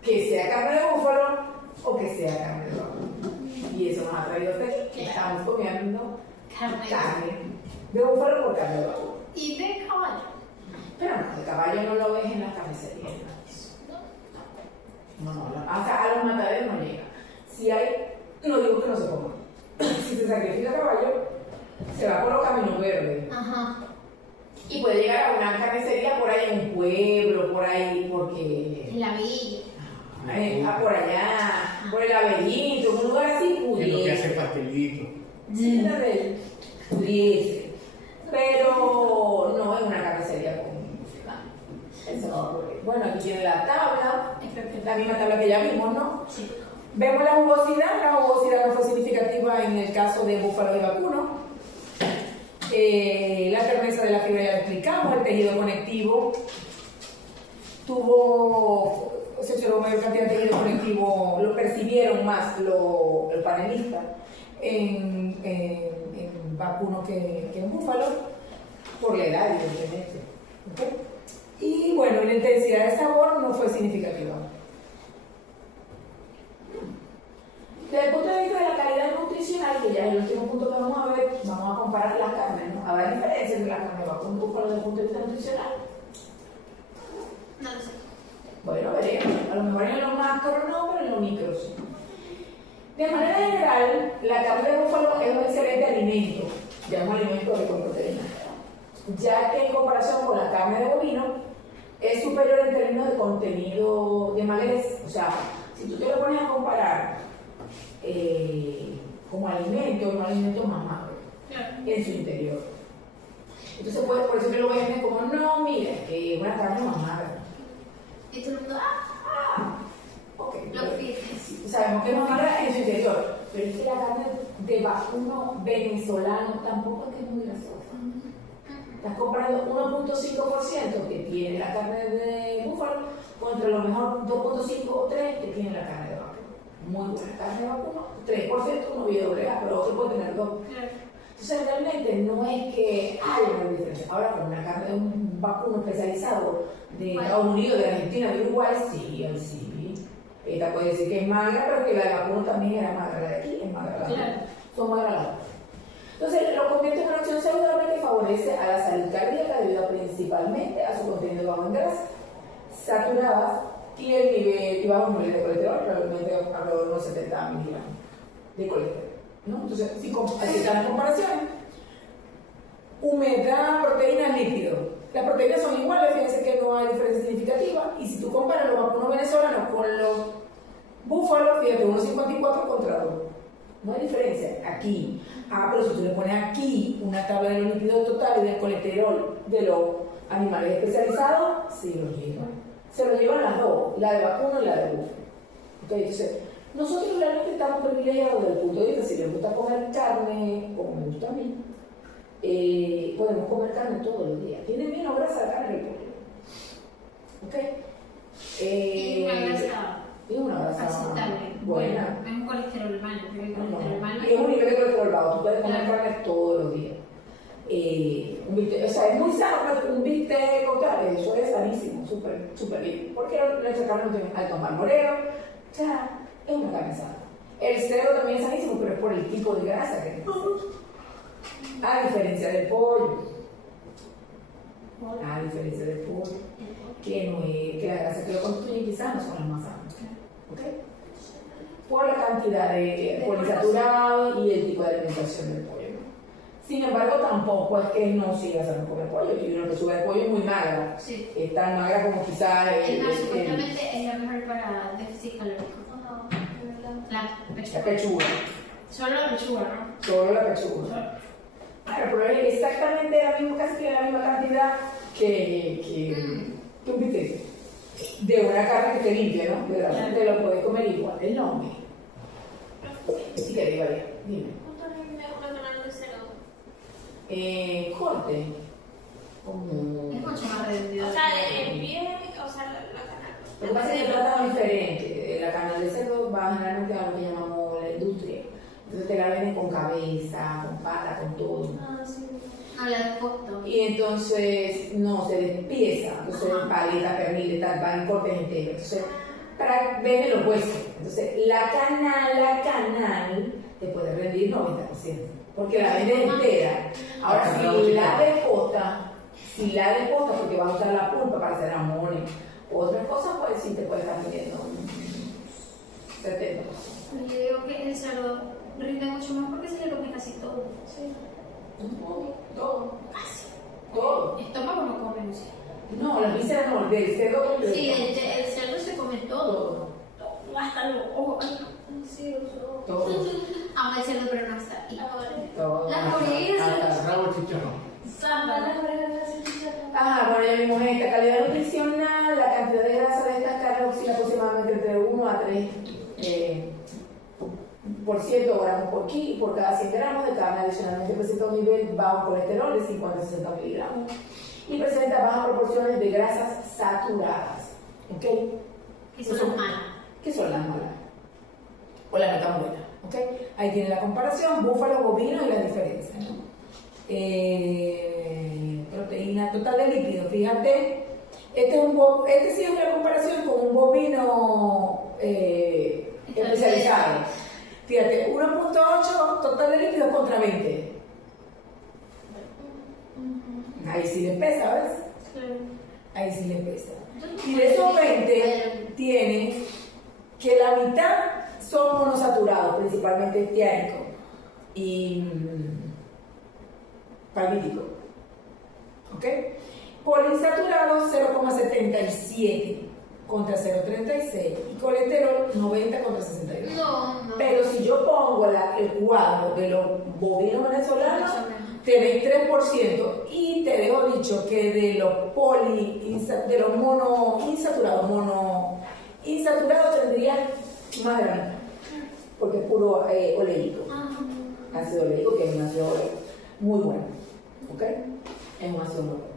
que sea carne de búfalo o que sea carne de vacuno. Y eso nos ha traído hasta aquí, que estamos comiendo carne de búfalo por carne de vacuno. Y de caballo. Pero no, el caballo no lo ves en las carnicerías. No, hasta a los mataderos no llega. Si hay, no digo que no se coma. Si se sacrifica caballo, se va por los caminos verdes. Ajá. Y puede llegar a una carnicería por ahí en un pueblo, por ahí, porque. En la villa. Por allá, por el laberinto, un lugar así Es lo que hace pudiese. pastelito. Sí, ¿entendés? Pudiese. Pero no es una carnicería con. Eso no ocurre. Bueno, aquí tiene la tabla, la misma tabla que ya vimos, ¿no? Sí. Vemos la jugosidad no fue significativa en el caso de búfalo y vacuno. La firmeza de la fibra ya lo explicamos, el tejido conectivo se observó mayor cantidad de tejido conectivo, lo percibieron más los panelistas en vacuno que en búfalo, por la edad, evidentemente. ¿Okay? Y bueno, la intensidad de sabor no fue significativa. Desde el punto de vista de la calidad nutricional, que ya es el último punto que vamos a ver, vamos a comparar las carnes, ¿no? Habrá diferencias entre la carne de vacuno y búfalo desde el punto de vista nutricional. No lo sé. Bueno, veremos. A lo mejor en lo macro no, pero en lo micro sí. De manera general, la carne de búfalo es un excelente alimento, ya es un alimento rico en proteína, ya que en comparación con la carne de bovino, es superior en términos de contenido de manganés. O sea, si tú te lo pones a comparar como alimento, es un alimento más magro en su interior. Entonces, por eso que lo venden como, no, mira, que una carne más magra. Y todo el mundo, Ok. los fitness. Sabemos que es más magra en su interior, pero es que la carne de vacuno venezolano tampoco es que es muy grasosa. Estás comprando 1.5% que tiene la carne de búfalo contra lo mejor 2.5 o 3 que tiene la carne de vacuno. Muy buena carne de vacuno, 3% uno BWA, pero otro puede tener 2. Entonces realmente no es que haya una diferencia. Ahora con una carne de un vacuno especializado de Estados Unidos, de Argentina, de Uruguay, sí. Esta puede decir que es magra, pero que la de vacuno también era magra, la de aquí es magra, la de son magras las dos. Entonces, lo convierte en una opción saludable que favorece a la salud cardíaca debido principalmente a su contenido bajo en grasas saturadas y el nivel y bajo nivel de colesterol, probablemente alrededor de unos 70 miligramos de colesterol, ¿no? Entonces, aquí están las comparaciones. Humedad, proteínas, lípidos. Las proteínas son iguales, fíjense que no hay diferencia significativa. Y si tú comparas los vacunos venezolanos con los búfalos, fíjate, 1.54 contra 2. No hay diferencia. Aquí. Pero si tú le pones aquí una tabla de los lípidos totales y del colesterol de los animales especializados, sí los llevan. Se los llevan las dos, la de vacuno y la de búfalo. ¿Okay? Entonces, nosotros realmente estamos privilegiados desde el punto de vista, si les gusta comer carne, como me gusta a mí, podemos comer carne todos los días. Tiene menos grasa la carne que el pollo. ¿Ok? Y una grasa. Es una grasa aceptable. buena. Es un colesterol malo, porque el colesterol malo. Y es un nivel de colesterol bajo. Tú puedes comer Claro. carne todos los días. Un bistec, o sea, es muy sano, pero un bistec con carne, eso es sanísimo, súper bien. Porque nuestra carne no tiene alto marmoreo, o sea, es una carne sana. El cerdo también es sanísimo, pero es por el tipo de grasa que tiene. A diferencia del pollo. A diferencia del pollo. Que la grasa que lo constituye quizás no son las más sanas. ¿Okay? Por la cantidad de poliinsaturado y el tipo de alimentación del pollo. Sin embargo, tampoco es que no sigas a no comer pollo. Y una pechuga de pollo es muy magra. Sí. Es tan magra como quizás Es más, supuestamente es la mejor para déficit calórico. La la pechuga. pechuga. Solo la pechuga, ¿no? Solo la pechuga. Claro, pero es exactamente la misma, casi que la misma cantidad que un bistec. De una carne que te limpia, ¿no? De verdad, te lo puedes comer igual. Es lo mismo. Si querés, María, dime. ¿Cuánto rinde una canal de cerdo? Corte. Como... Es mucho más reducido. O sea, en pie, o sea, la canal. Lo que pasa es que trata diferente. La carne de cerdo va generalmente a lo que llamamos la industria. Entonces te la venden con cabeza, con pata, con todo. No, la de costo. Y entonces no se despieza, entonces paleta, pernil, tal, va en cortes enteros. Entonces, para venden los huesos. Entonces, la canal te puede rendir 90%, porque la venden entera. Ahora, si la desposta, porque vas a usar la pulpa para hacer jamones, otras cosas, pues sí te puede estar vendiendo un 70%. Yo digo que el cerdo rinde mucho más porque se le come casi todo. Todo. Casi. Todo. El estómago no come, no sé. No, las vísceras no, del cerdo completo. Sí, el cerdo se come todo. Todo. Hasta los ojos. Sí, eso. Todo. Amo el cerdo, pero no está ahí. Todo. Las orejas Hasta rabo chicharrón. Sábana. Bueno, ya vimos esta calidad nutricional, la cantidad de grasa de estas carnes oscila aproximadamente entre 1 a 3 por ciento gramos por cada 100 gramos de carne. Adicionalmente presenta un nivel bajo en colesterol de 50 a 60 miligramos y presenta bajas proporciones de grasas saturadas. ¿Ok? Que son las malas. ¿Qué son las malas? O las no tan buenas. ¿Ok? Ahí tiene la comparación, búfalo, bovino y la diferencia, ¿no? Proteína total de lípidos, fíjate, este sí es una comparación con un bovino especializado. Fíjate, 1.8 total de lípidos contra 20. Ahí sí le pesa, ¿ves? Ahí sí le pesa. Y de esos 20 tienes que la mitad son monosaturados, principalmente estiárico y palmítico. ¿Ok? Poliinsaturados 0,77 contra 0,36 y colesterol 90 contra 62. No. Pero si yo pongo el cuadro de los bovinos venezolanos, tenéis 3% y te dejo dicho que de los monoinsaturados tendría más de la mitad, porque es puro oleico, ácido oleico, que es un ácido muy bueno, ¿ok? Es un ácido muy bueno.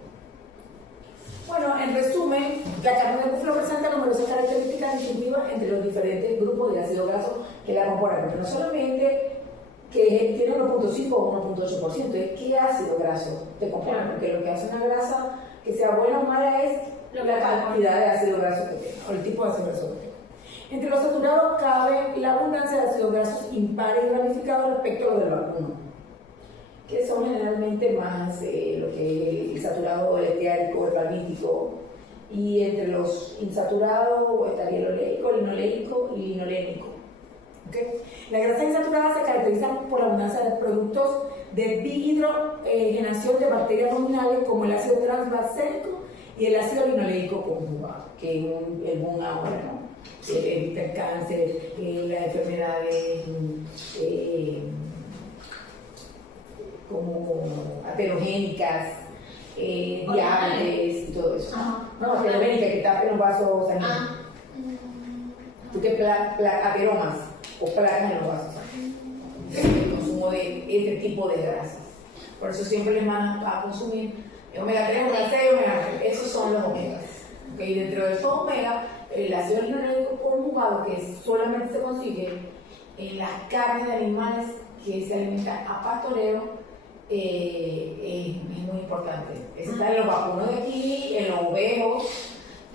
Bueno, en resumen, la carne de búfalo presenta numerosas características distintivas entre los diferentes grupos de ácido graso que la componen, porque no solamente que tiene 1.5 o 1.8%, es qué ácido graso te componen, porque lo que hace una grasa que sea buena o mala es la cantidad de ácido graso que tenga, o el tipo de ácido graso que tenga. Entre los saturados cabe la abundancia de ácidos grasos impares y ramificados respecto a los del vacuno, que son generalmente más lo que es el saturado, el esteárico, el palmítico, y entre los insaturados estaría el oleico, el linoleico y el linolénico. ¿Okay? Las grasas insaturadas se caracterizan por la abundancia de productos de deshidrogenación de bacterias luminales como el ácido transbacélico y el ácido linoleico conjugado, que es el boom ahora, ¿no? Evita el cáncer, las enfermedades como aterogénicas, diabetes y todo eso. No, aterogénica, que tapen los vasos sanguíneos. Tú que ateromas o placas en los vasos sanguíneos. El consumo de este tipo de grasas. Por eso siempre les mandan a consumir omega 3, omega 6, omega 3. Esos son los omegas. ¿Okay? Dentro de esos omegas, el ácido linoleico conjugado, que solamente se consigue en las carnes de animales que se alimentan a pastoreo, es muy importante. Está en los vacunos de aquí, en los ovejos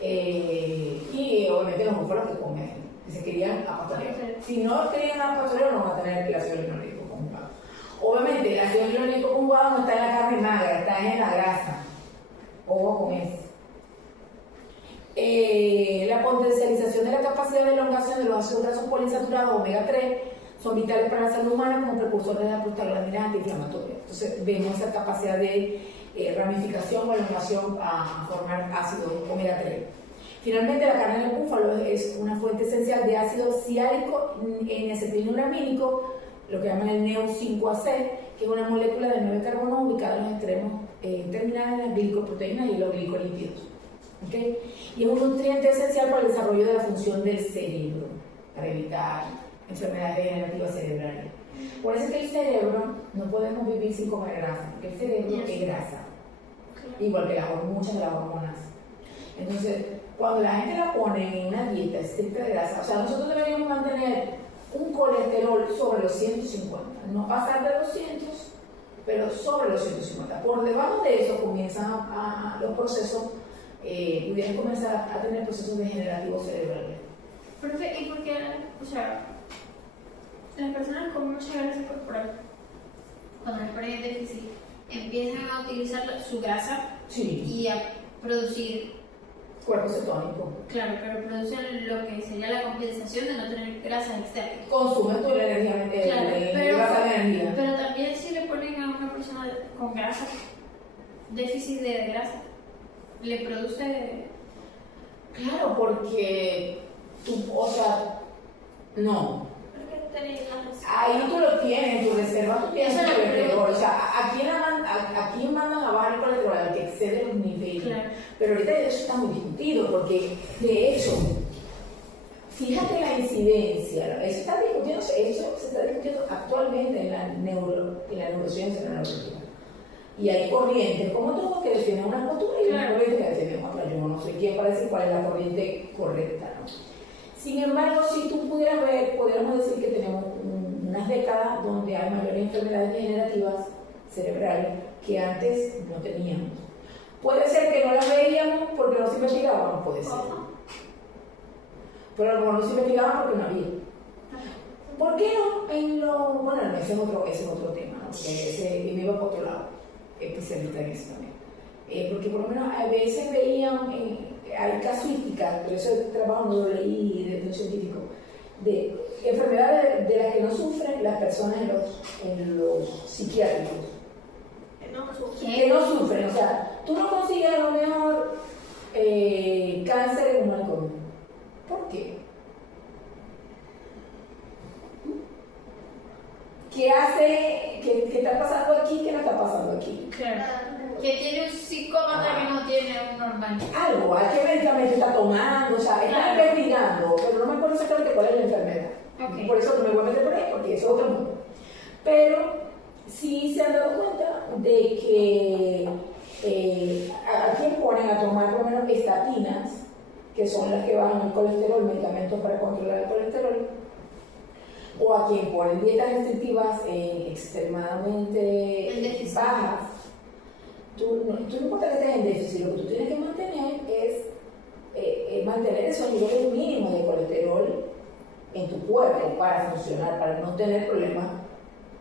y obviamente en los búfalos que comen, que se crían a pastoreo. Si no crían a pastoreo, no van a tener el ácido linoleico conjugado. Obviamente, el ácido linoleico conjugado no está en la carne magra, está en la grasa. Ojo con eso. La potencialización de la capacidad de elongación de los ácidos grasos poliinsaturados omega 3 son vitales para la salud humana como precursores de la prostaglandina antiinflamatoria. Entonces vemos esa capacidad de ramificación o elongación a formar ácidos omega 3. Finalmente, la carne del búfalo es una fuente esencial de ácido ciálico N-acetilinolamínico, lo que llaman el NEO5AC, que es una molécula de 9 carbonos ubicada en los extremos terminales de las glicoproteínas y los glicolípidos. ¿Okay? Y es un nutriente esencial para el desarrollo de la función del cerebro, para evitar enfermedades degenerativas cerebrales. Por eso es que el cerebro no podemos vivir sin comer grasa, porque el cerebro es grasa, igual que muchas de las hormonas. Entonces, cuando la gente la pone en una dieta estricta de grasa, o sea, nosotros deberíamos mantener un colesterol sobre los 150, no pasar de 200, pero sobre los 150. Por debajo de eso comienzan los procesos, pudieran comenzar a tener procesos degenerativos cerebrales. Profe, ¿y por qué, o sea, las personas con mucha grasa corporal, cuando les ponen déficit, empiezan a utilizar su grasa y a producir cuerpo cetónico? Claro, pero producen lo que sería la compensación de no tener grasas externas. Consumen toda la energía, claro, grasa de energía. Pero también si le ponen a una persona con grasa, déficit de grasa, le produce... Claro, porque o sea, no. Ahí tú lo tienes, en tu reserva tú tienes el colesterol. O sea, aquí mandan a bajar el colesterol al que excede los niveles. Claro. Pero ahorita eso está muy discutido, porque de hecho, fíjate la incidencia, eso se está discutiendo actualmente en la neurociencia, en la neurología. Y hay corrientes, como todo, que defienden una postura y hay corrientes que defienden otra. Yo no soy quien para decir cuál es la corriente correcta, ¿no? Sin embargo, si tú pudieras ver, podríamos decir que tenemos unas décadas donde hay mayores enfermedades degenerativas cerebrales que antes no teníamos. Puede ser que no las veíamos porque no se investigaban, puede ser. Pero a lo mejor no se investigaban porque no había. ¿Por qué no? Bueno, ese es otro tema, ¿no? Y me iba por otro lado, especialista en eso también. Porque por lo menos a veces veían, hay casuísticas, pero eso trabajo no lo leí de un científico, de enfermedades de las que no sufren las personas en los psiquiátricos. Que no sufren, o sea, tú no consigues a lo mejor cáncer en un manicomio. ¿Por qué? ¿Qué hace? ¿Qué está pasando aquí? ¿Qué no está pasando aquí? Claro. Que tiene un psicópata que no tiene un normal. Algo, ¿qué medicamento está tomando? O sea, están investigando, pero no me acuerdo exactamente cuál es la enfermedad. Okay. Por eso no me voy a meter por ahí, porque eso es otro mundo. Pero sí se han dado cuenta de que a quien ponen a tomar por lo menos estatinas, que son las que bajan el colesterol, medicamentos para controlar el colesterol, o a quien ponen dietas restrictivas extremadamente bajas. Tú no importa que estés en déficit, lo que tú tienes que mantener es mantener esos niveles mínimos de colesterol en tu cuerpo para funcionar, para no tener problemas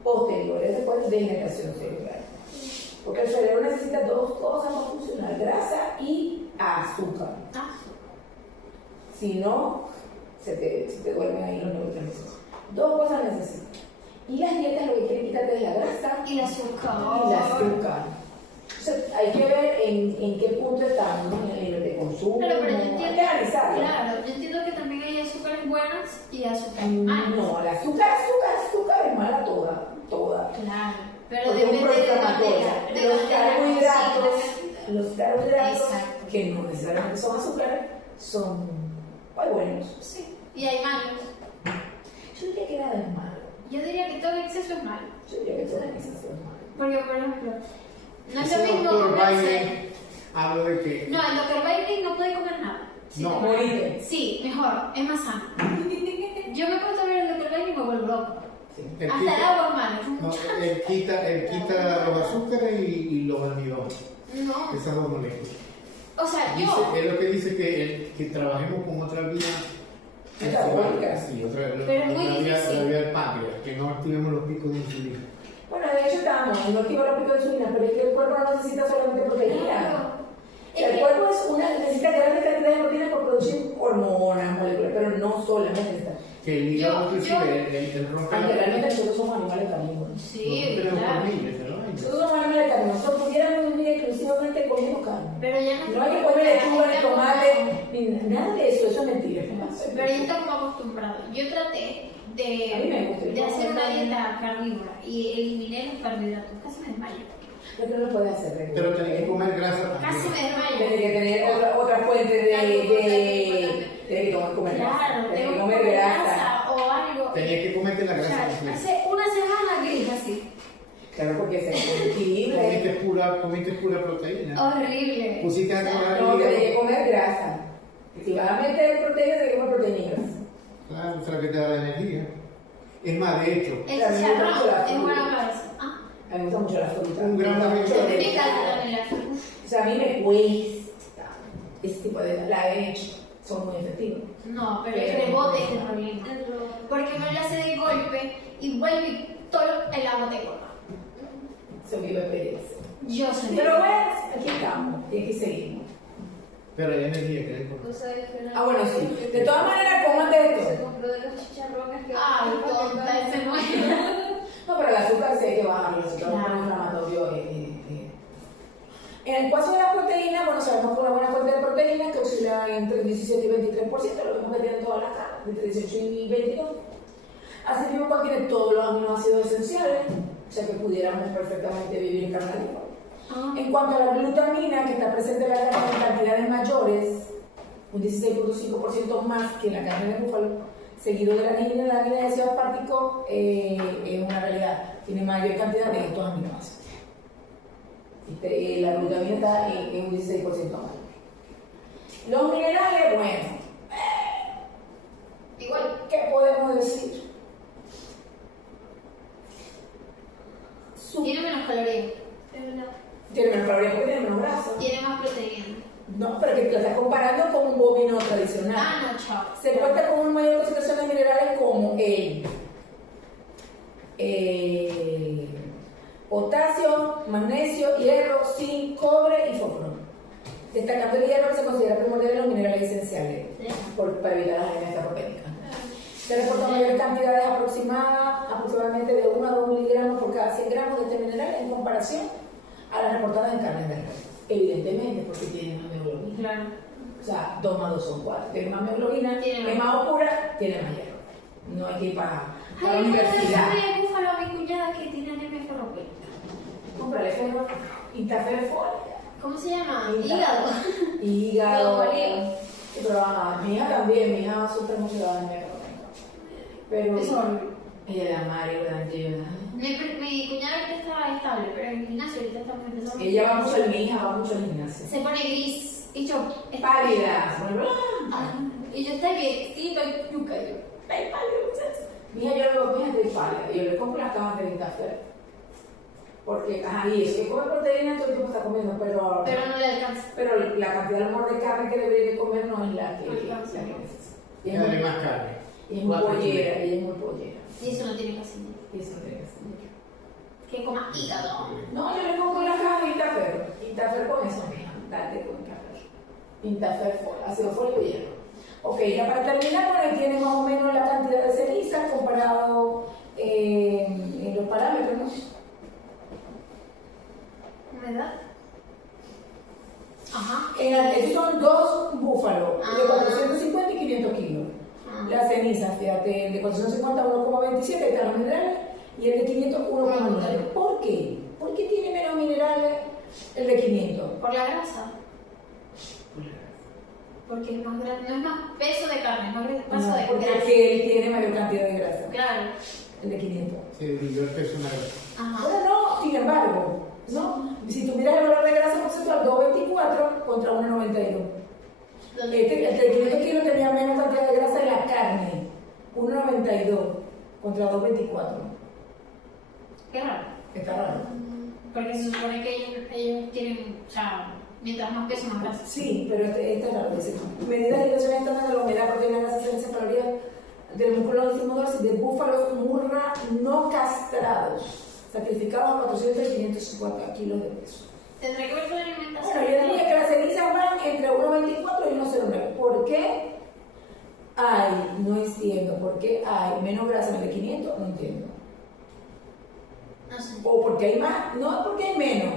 posteriores después de degeneración cerebral. Porque el cerebro necesita dos cosas para funcionar: grasa y azúcar. Si no, se te duermen ahí los neurotransmisores. Dos cosas necesitas. Y las dietas lo que quieren quitarte es la grasa Y el azúcar. y el azúcar. Entonces, hay que ver en qué punto estamos, ¿no? En el nivel de consumo. Pero yo hay entiendo, que analizarlo. claro, yo entiendo que también hay azúcares buenas y azúcares malas. No, el azúcar es mala toda. Claro, pero Porque es un depende de la proinflamatorio. manera. Los carbohidratos, Exacto. que no necesariamente son azúcares, son muy buenos. Sí, y hay malos. Yo diría que nada es malo. Yo diría que todo exceso es malo. Yo diría que todo es malo. Porque, por ejemplo, no es Ese lo mismo doctor comerse. Biden habla de que No, el doctor Biden no puede comer nada. No. Morirte. Sí, mejor, es más sano. Yo me he puesto a ver el doctor Biden y me vuelvo loco. él Hasta el agua es malo. no, él quita los azúcares y los almidones, No. esas dos moléculas. O sea, Dice, yo. es lo que dice que trabajemos con otra vía Metabólica. sí, otra Pero es muy la vía difícil. del páncreas, que no activemos los picos de insulina. Bueno, de hecho estamos, no activa los picos de insulina, pero es que el cuerpo no necesita solamente proteína. Claro. El cuerpo necesita grandes cantidades de proteínas por producir hormonas, moléculas, pero no solamente está. Que el hígado, Yo- inclusive, el rompe Aunque realmente nosotros somos animales carnívoros. Sí, tenemos claro. familia, ¿no? Nosotros somos animales carnívoros, nosotros pudiéramos vivir exclusivamente comiendo carne. Pero ya No hay que comer lechuga ni tomate, ni nada de eso, eso es mentira. Pero ya estamos acostumbrados. Yo traté A mí me gusta. de hacer una dieta carnívora y eliminé los carbohidratos. Casi me desmayo. Pero no lo puedes hacer. ¿verdad? Pero tenés que comer grasa Casi también. me desmayo. Tienes que tener otra fuente de que comer grasa. Claro, Tienes tengo que que comer comer grasa. grasa o algo. Tenías que comerte la O grasa sea, completa. hace una semana gris así. Claro, porque se comestible. Comiste pura proteína. Horrible. Pusiste a No, trabajar tienes que comer grasa. Si vas a meter proteínas, tienes que comer proteínas. claro, eso es lo que te da la energía. Es más, de hecho, El También chicharrón mucho la es fruta. buena para eso. Ah, A mí me gusta mucho la fruta. Un grano Me gusta de mucho a la mí me fruta. encanta también la fruta. O sea, a mí me cuesta ese tipo de... La he hecho, son muy efectivos. No, pero el rebote es el problema. Porque me lo hace de golpe y vuelve y todo el agua te corta. Son viva experiencia. Yo sé. Pero bueno, aquí estamos y aquí seguimos. pero hay energía que es Tú sabes que una- Ah, bueno, sí. De todas maneras, coman de Se esto. compró de los chicharrones que... Ay, tonta, ese no es. No, pero el azúcar sí hay que bajarlo, el azúcar es Claro. un inflamatorio. En el caso de la proteína, bueno, sabemos que una buena fuente de proteína que oscila entre 17 y 23%, lo mismo que tienen todas las carnes, entre 18 y 22. Así mismo contiene todos los aminoácidos esenciales, o sea que pudiéramos perfectamente vivir en carne animal. En cuanto a la glutamina, que está presente en la carne en cantidades mayores, un 16.5% más que en la carne de búfalo, seguido de la arginina, la de ácido aspartico, es una realidad, tiene mayor cantidad de estos aminoácidos. La glutamina está en un 16% más. Los minerales, bueno, igual, ¿qué podemos decir? Tiene menos calorías, Es verdad. Tiene menos calorías porque tiene menos grasa. tiene más proteína. No, pero que lo estás comparando con un bovino tradicional. Ah, no, chao. Se cuenta con una mayor concentración de minerales como el potasio, magnesio, hierro, zinc, cobre y fósforo. Destacando el hierro que se considera primordial en los minerales esenciales para evitar las anemia proteicas. Se reportan mayores cantidades aproximadamente de 1 a 2 miligramos por cada 100 gramos de este mineral en comparación a las reportadas en carne de res. Evidentemente, porque tienen más hemoglobina. Claro. O sea, 2 más 2 son 4. Tiene más hemoglobina, Tiene es más. más oscura, tiene más hierro. No hay que ir para la Ay, universidad. yo búfalo a mi cuñada que tiene anemia ferroquímica. Cómprale fenol, interferofolia. ¿Cómo se llama? Hígado. Hígado. Hígado. Hígado. Sí, pero mi hija también, mi hija sufre mucho de anemia crónica. Pero Eso es horrible. ella la Mari, la Angela. Mi cuñada ahorita está estable, pero en el gimnasio ahorita está empezando. Ella va mucho, mi hija va mucho al gimnasio. Se pone gris y yo. Pálida, se vuelve blanca. Y yo estoy bien, sí, estoy yuca yo. Está pálida, muchacha. Mi hija, yo le digo, mi hija estoy pálida. Yo le compro las cajas de Vitafer. Porque, ajá, y eso, que come proteína todo el tiempo está comiendo, Pero no le alcanza. pero la cantidad de carne que debería de comer no es la que No alcanza. necesita. Y es Dale muy- más carne. y es muy 4 pollera, kilos. ella es muy pollera. Y eso no tiene casi nada. Y eso tiene que ser mucho. Que coma hígado. No, yo le compro las cajas de Intafer. Intafer con eso, mija. Date con Intafer. Intafer ácido fólico y hierro. Ok, ya para terminar, bueno, tiene más o menos la cantidad de cenizas comparado en los parámetros, ¿no? ¿Verdad? Ajá. Estos son 2 búfalos, de Ah. 450 y 500 kilos. Ah. Las cenizas, fíjate, de 450 1,27 están los minerales y el de 500 1,9. ¿Por qué? ¿Por qué tiene menos minerales el de 500? Por la grasa. Porque es más grande, no es más peso de carne, es más peso No, de porque grasa. es que él tiene mayor cantidad de grasa, Claro. el de 500. Se dividió el peso en la grasa. Ajá. Bueno, no, sin embargo, ¿no? Si tú miras el valor de grasa porcentual, 2,24 contra 1,92. El de 500 kilos tenía menos cantidad de grasa en la carne, 1,92 contra 2,24. Qué raro. Está raro. Porque se supone que ellos tienen, o sea, mientras más peso, más grasa. Sí, pero este es raro. Dice, medidas de dilución estándar de la humedad, proteína, grasa, ciencia, calorías del músculo decimodorsi de búfalos murra no castrados, sacrificados a 400 y 550 kilos de peso. Tendré que ver tu alimentación. Bueno, yo diría que las cenizas van entre 1,24 y 1,09. ¿Por qué hay? No entiendo. ¿Por qué hay menos grasa en el de 500? No entiendo. No sé. O porque hay más, no es porque hay menos,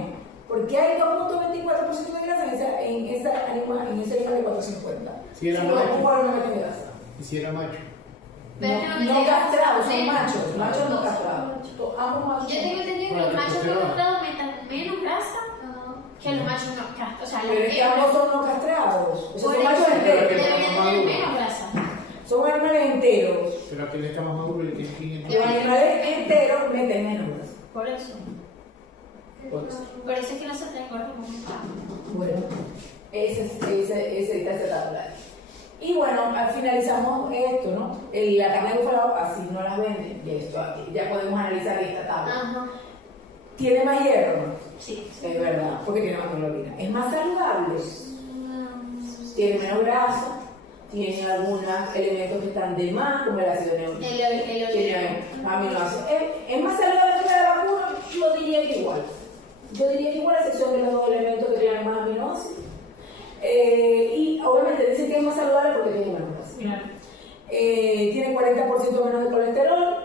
porque hay 2,24% de grasa en ese animal de 450. Si era los macho. búfalos no meten grasa. Y si era macho. Pero es que No, no no castrados, son menos. machos no castrados. Ambos machos. Yo tengo entendido que Bueno, los machos no testosterona. castrados metan menos grasa que los machos no castrados. O sea, las Pero es que ambos son no castrados. O sea, Por son eso machos enteros. deberían tener menos grasa. Son animales enteros. Pero aquel está más maduro y tiene 500. Los animales enteros meten menos grasa. Por eso. Por eso es que no se te engorda como un pan. Bueno, ese está esa tabla. Y bueno, finalizamos esto, ¿no? La carne de búfalo así no la venden. Y esto aquí, ya podemos analizar esta tabla. Ajá. ¿Tiene más hierro? Sí. Es verdad, porque tiene más hemoglobina. ¿Es más saludable? Tiene menos grasa, tiene algunos elementos que están de más, como el ácido neutro. El Tiene aminoácidos. ¿Es más saludable que la vacuna? Yo diría que igual. Yo diría que igual, a excepción de los 2 elementos que tienen más aminoácidos. Y obviamente dicen que es más saludable porque tiene menos grasa. Claro. Tiene 40% menos de colesterol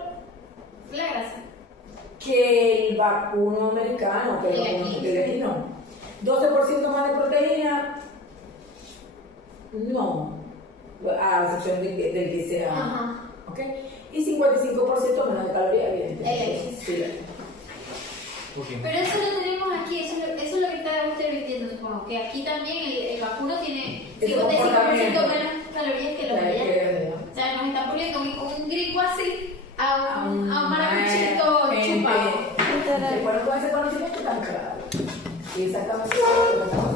La grasa. que el vacuno americano, que El el aquí. de aquí no. 12% más de proteína, no, a excepción del que sea. Ajá. ¿Ok? Y 55% menos de calorías, evidentemente. El Sí. Pero eso lo tenemos aquí, eso es lo que está usted viendo, supongo. Que aquí también el vacuno tiene El 55% comportamiento. menos calorías que los de allá. O sea, nos están poniendo un gringo así a un maracuchito chupado. Se fueron con ese conocimiento tan claro. Y exactamente lo que estamos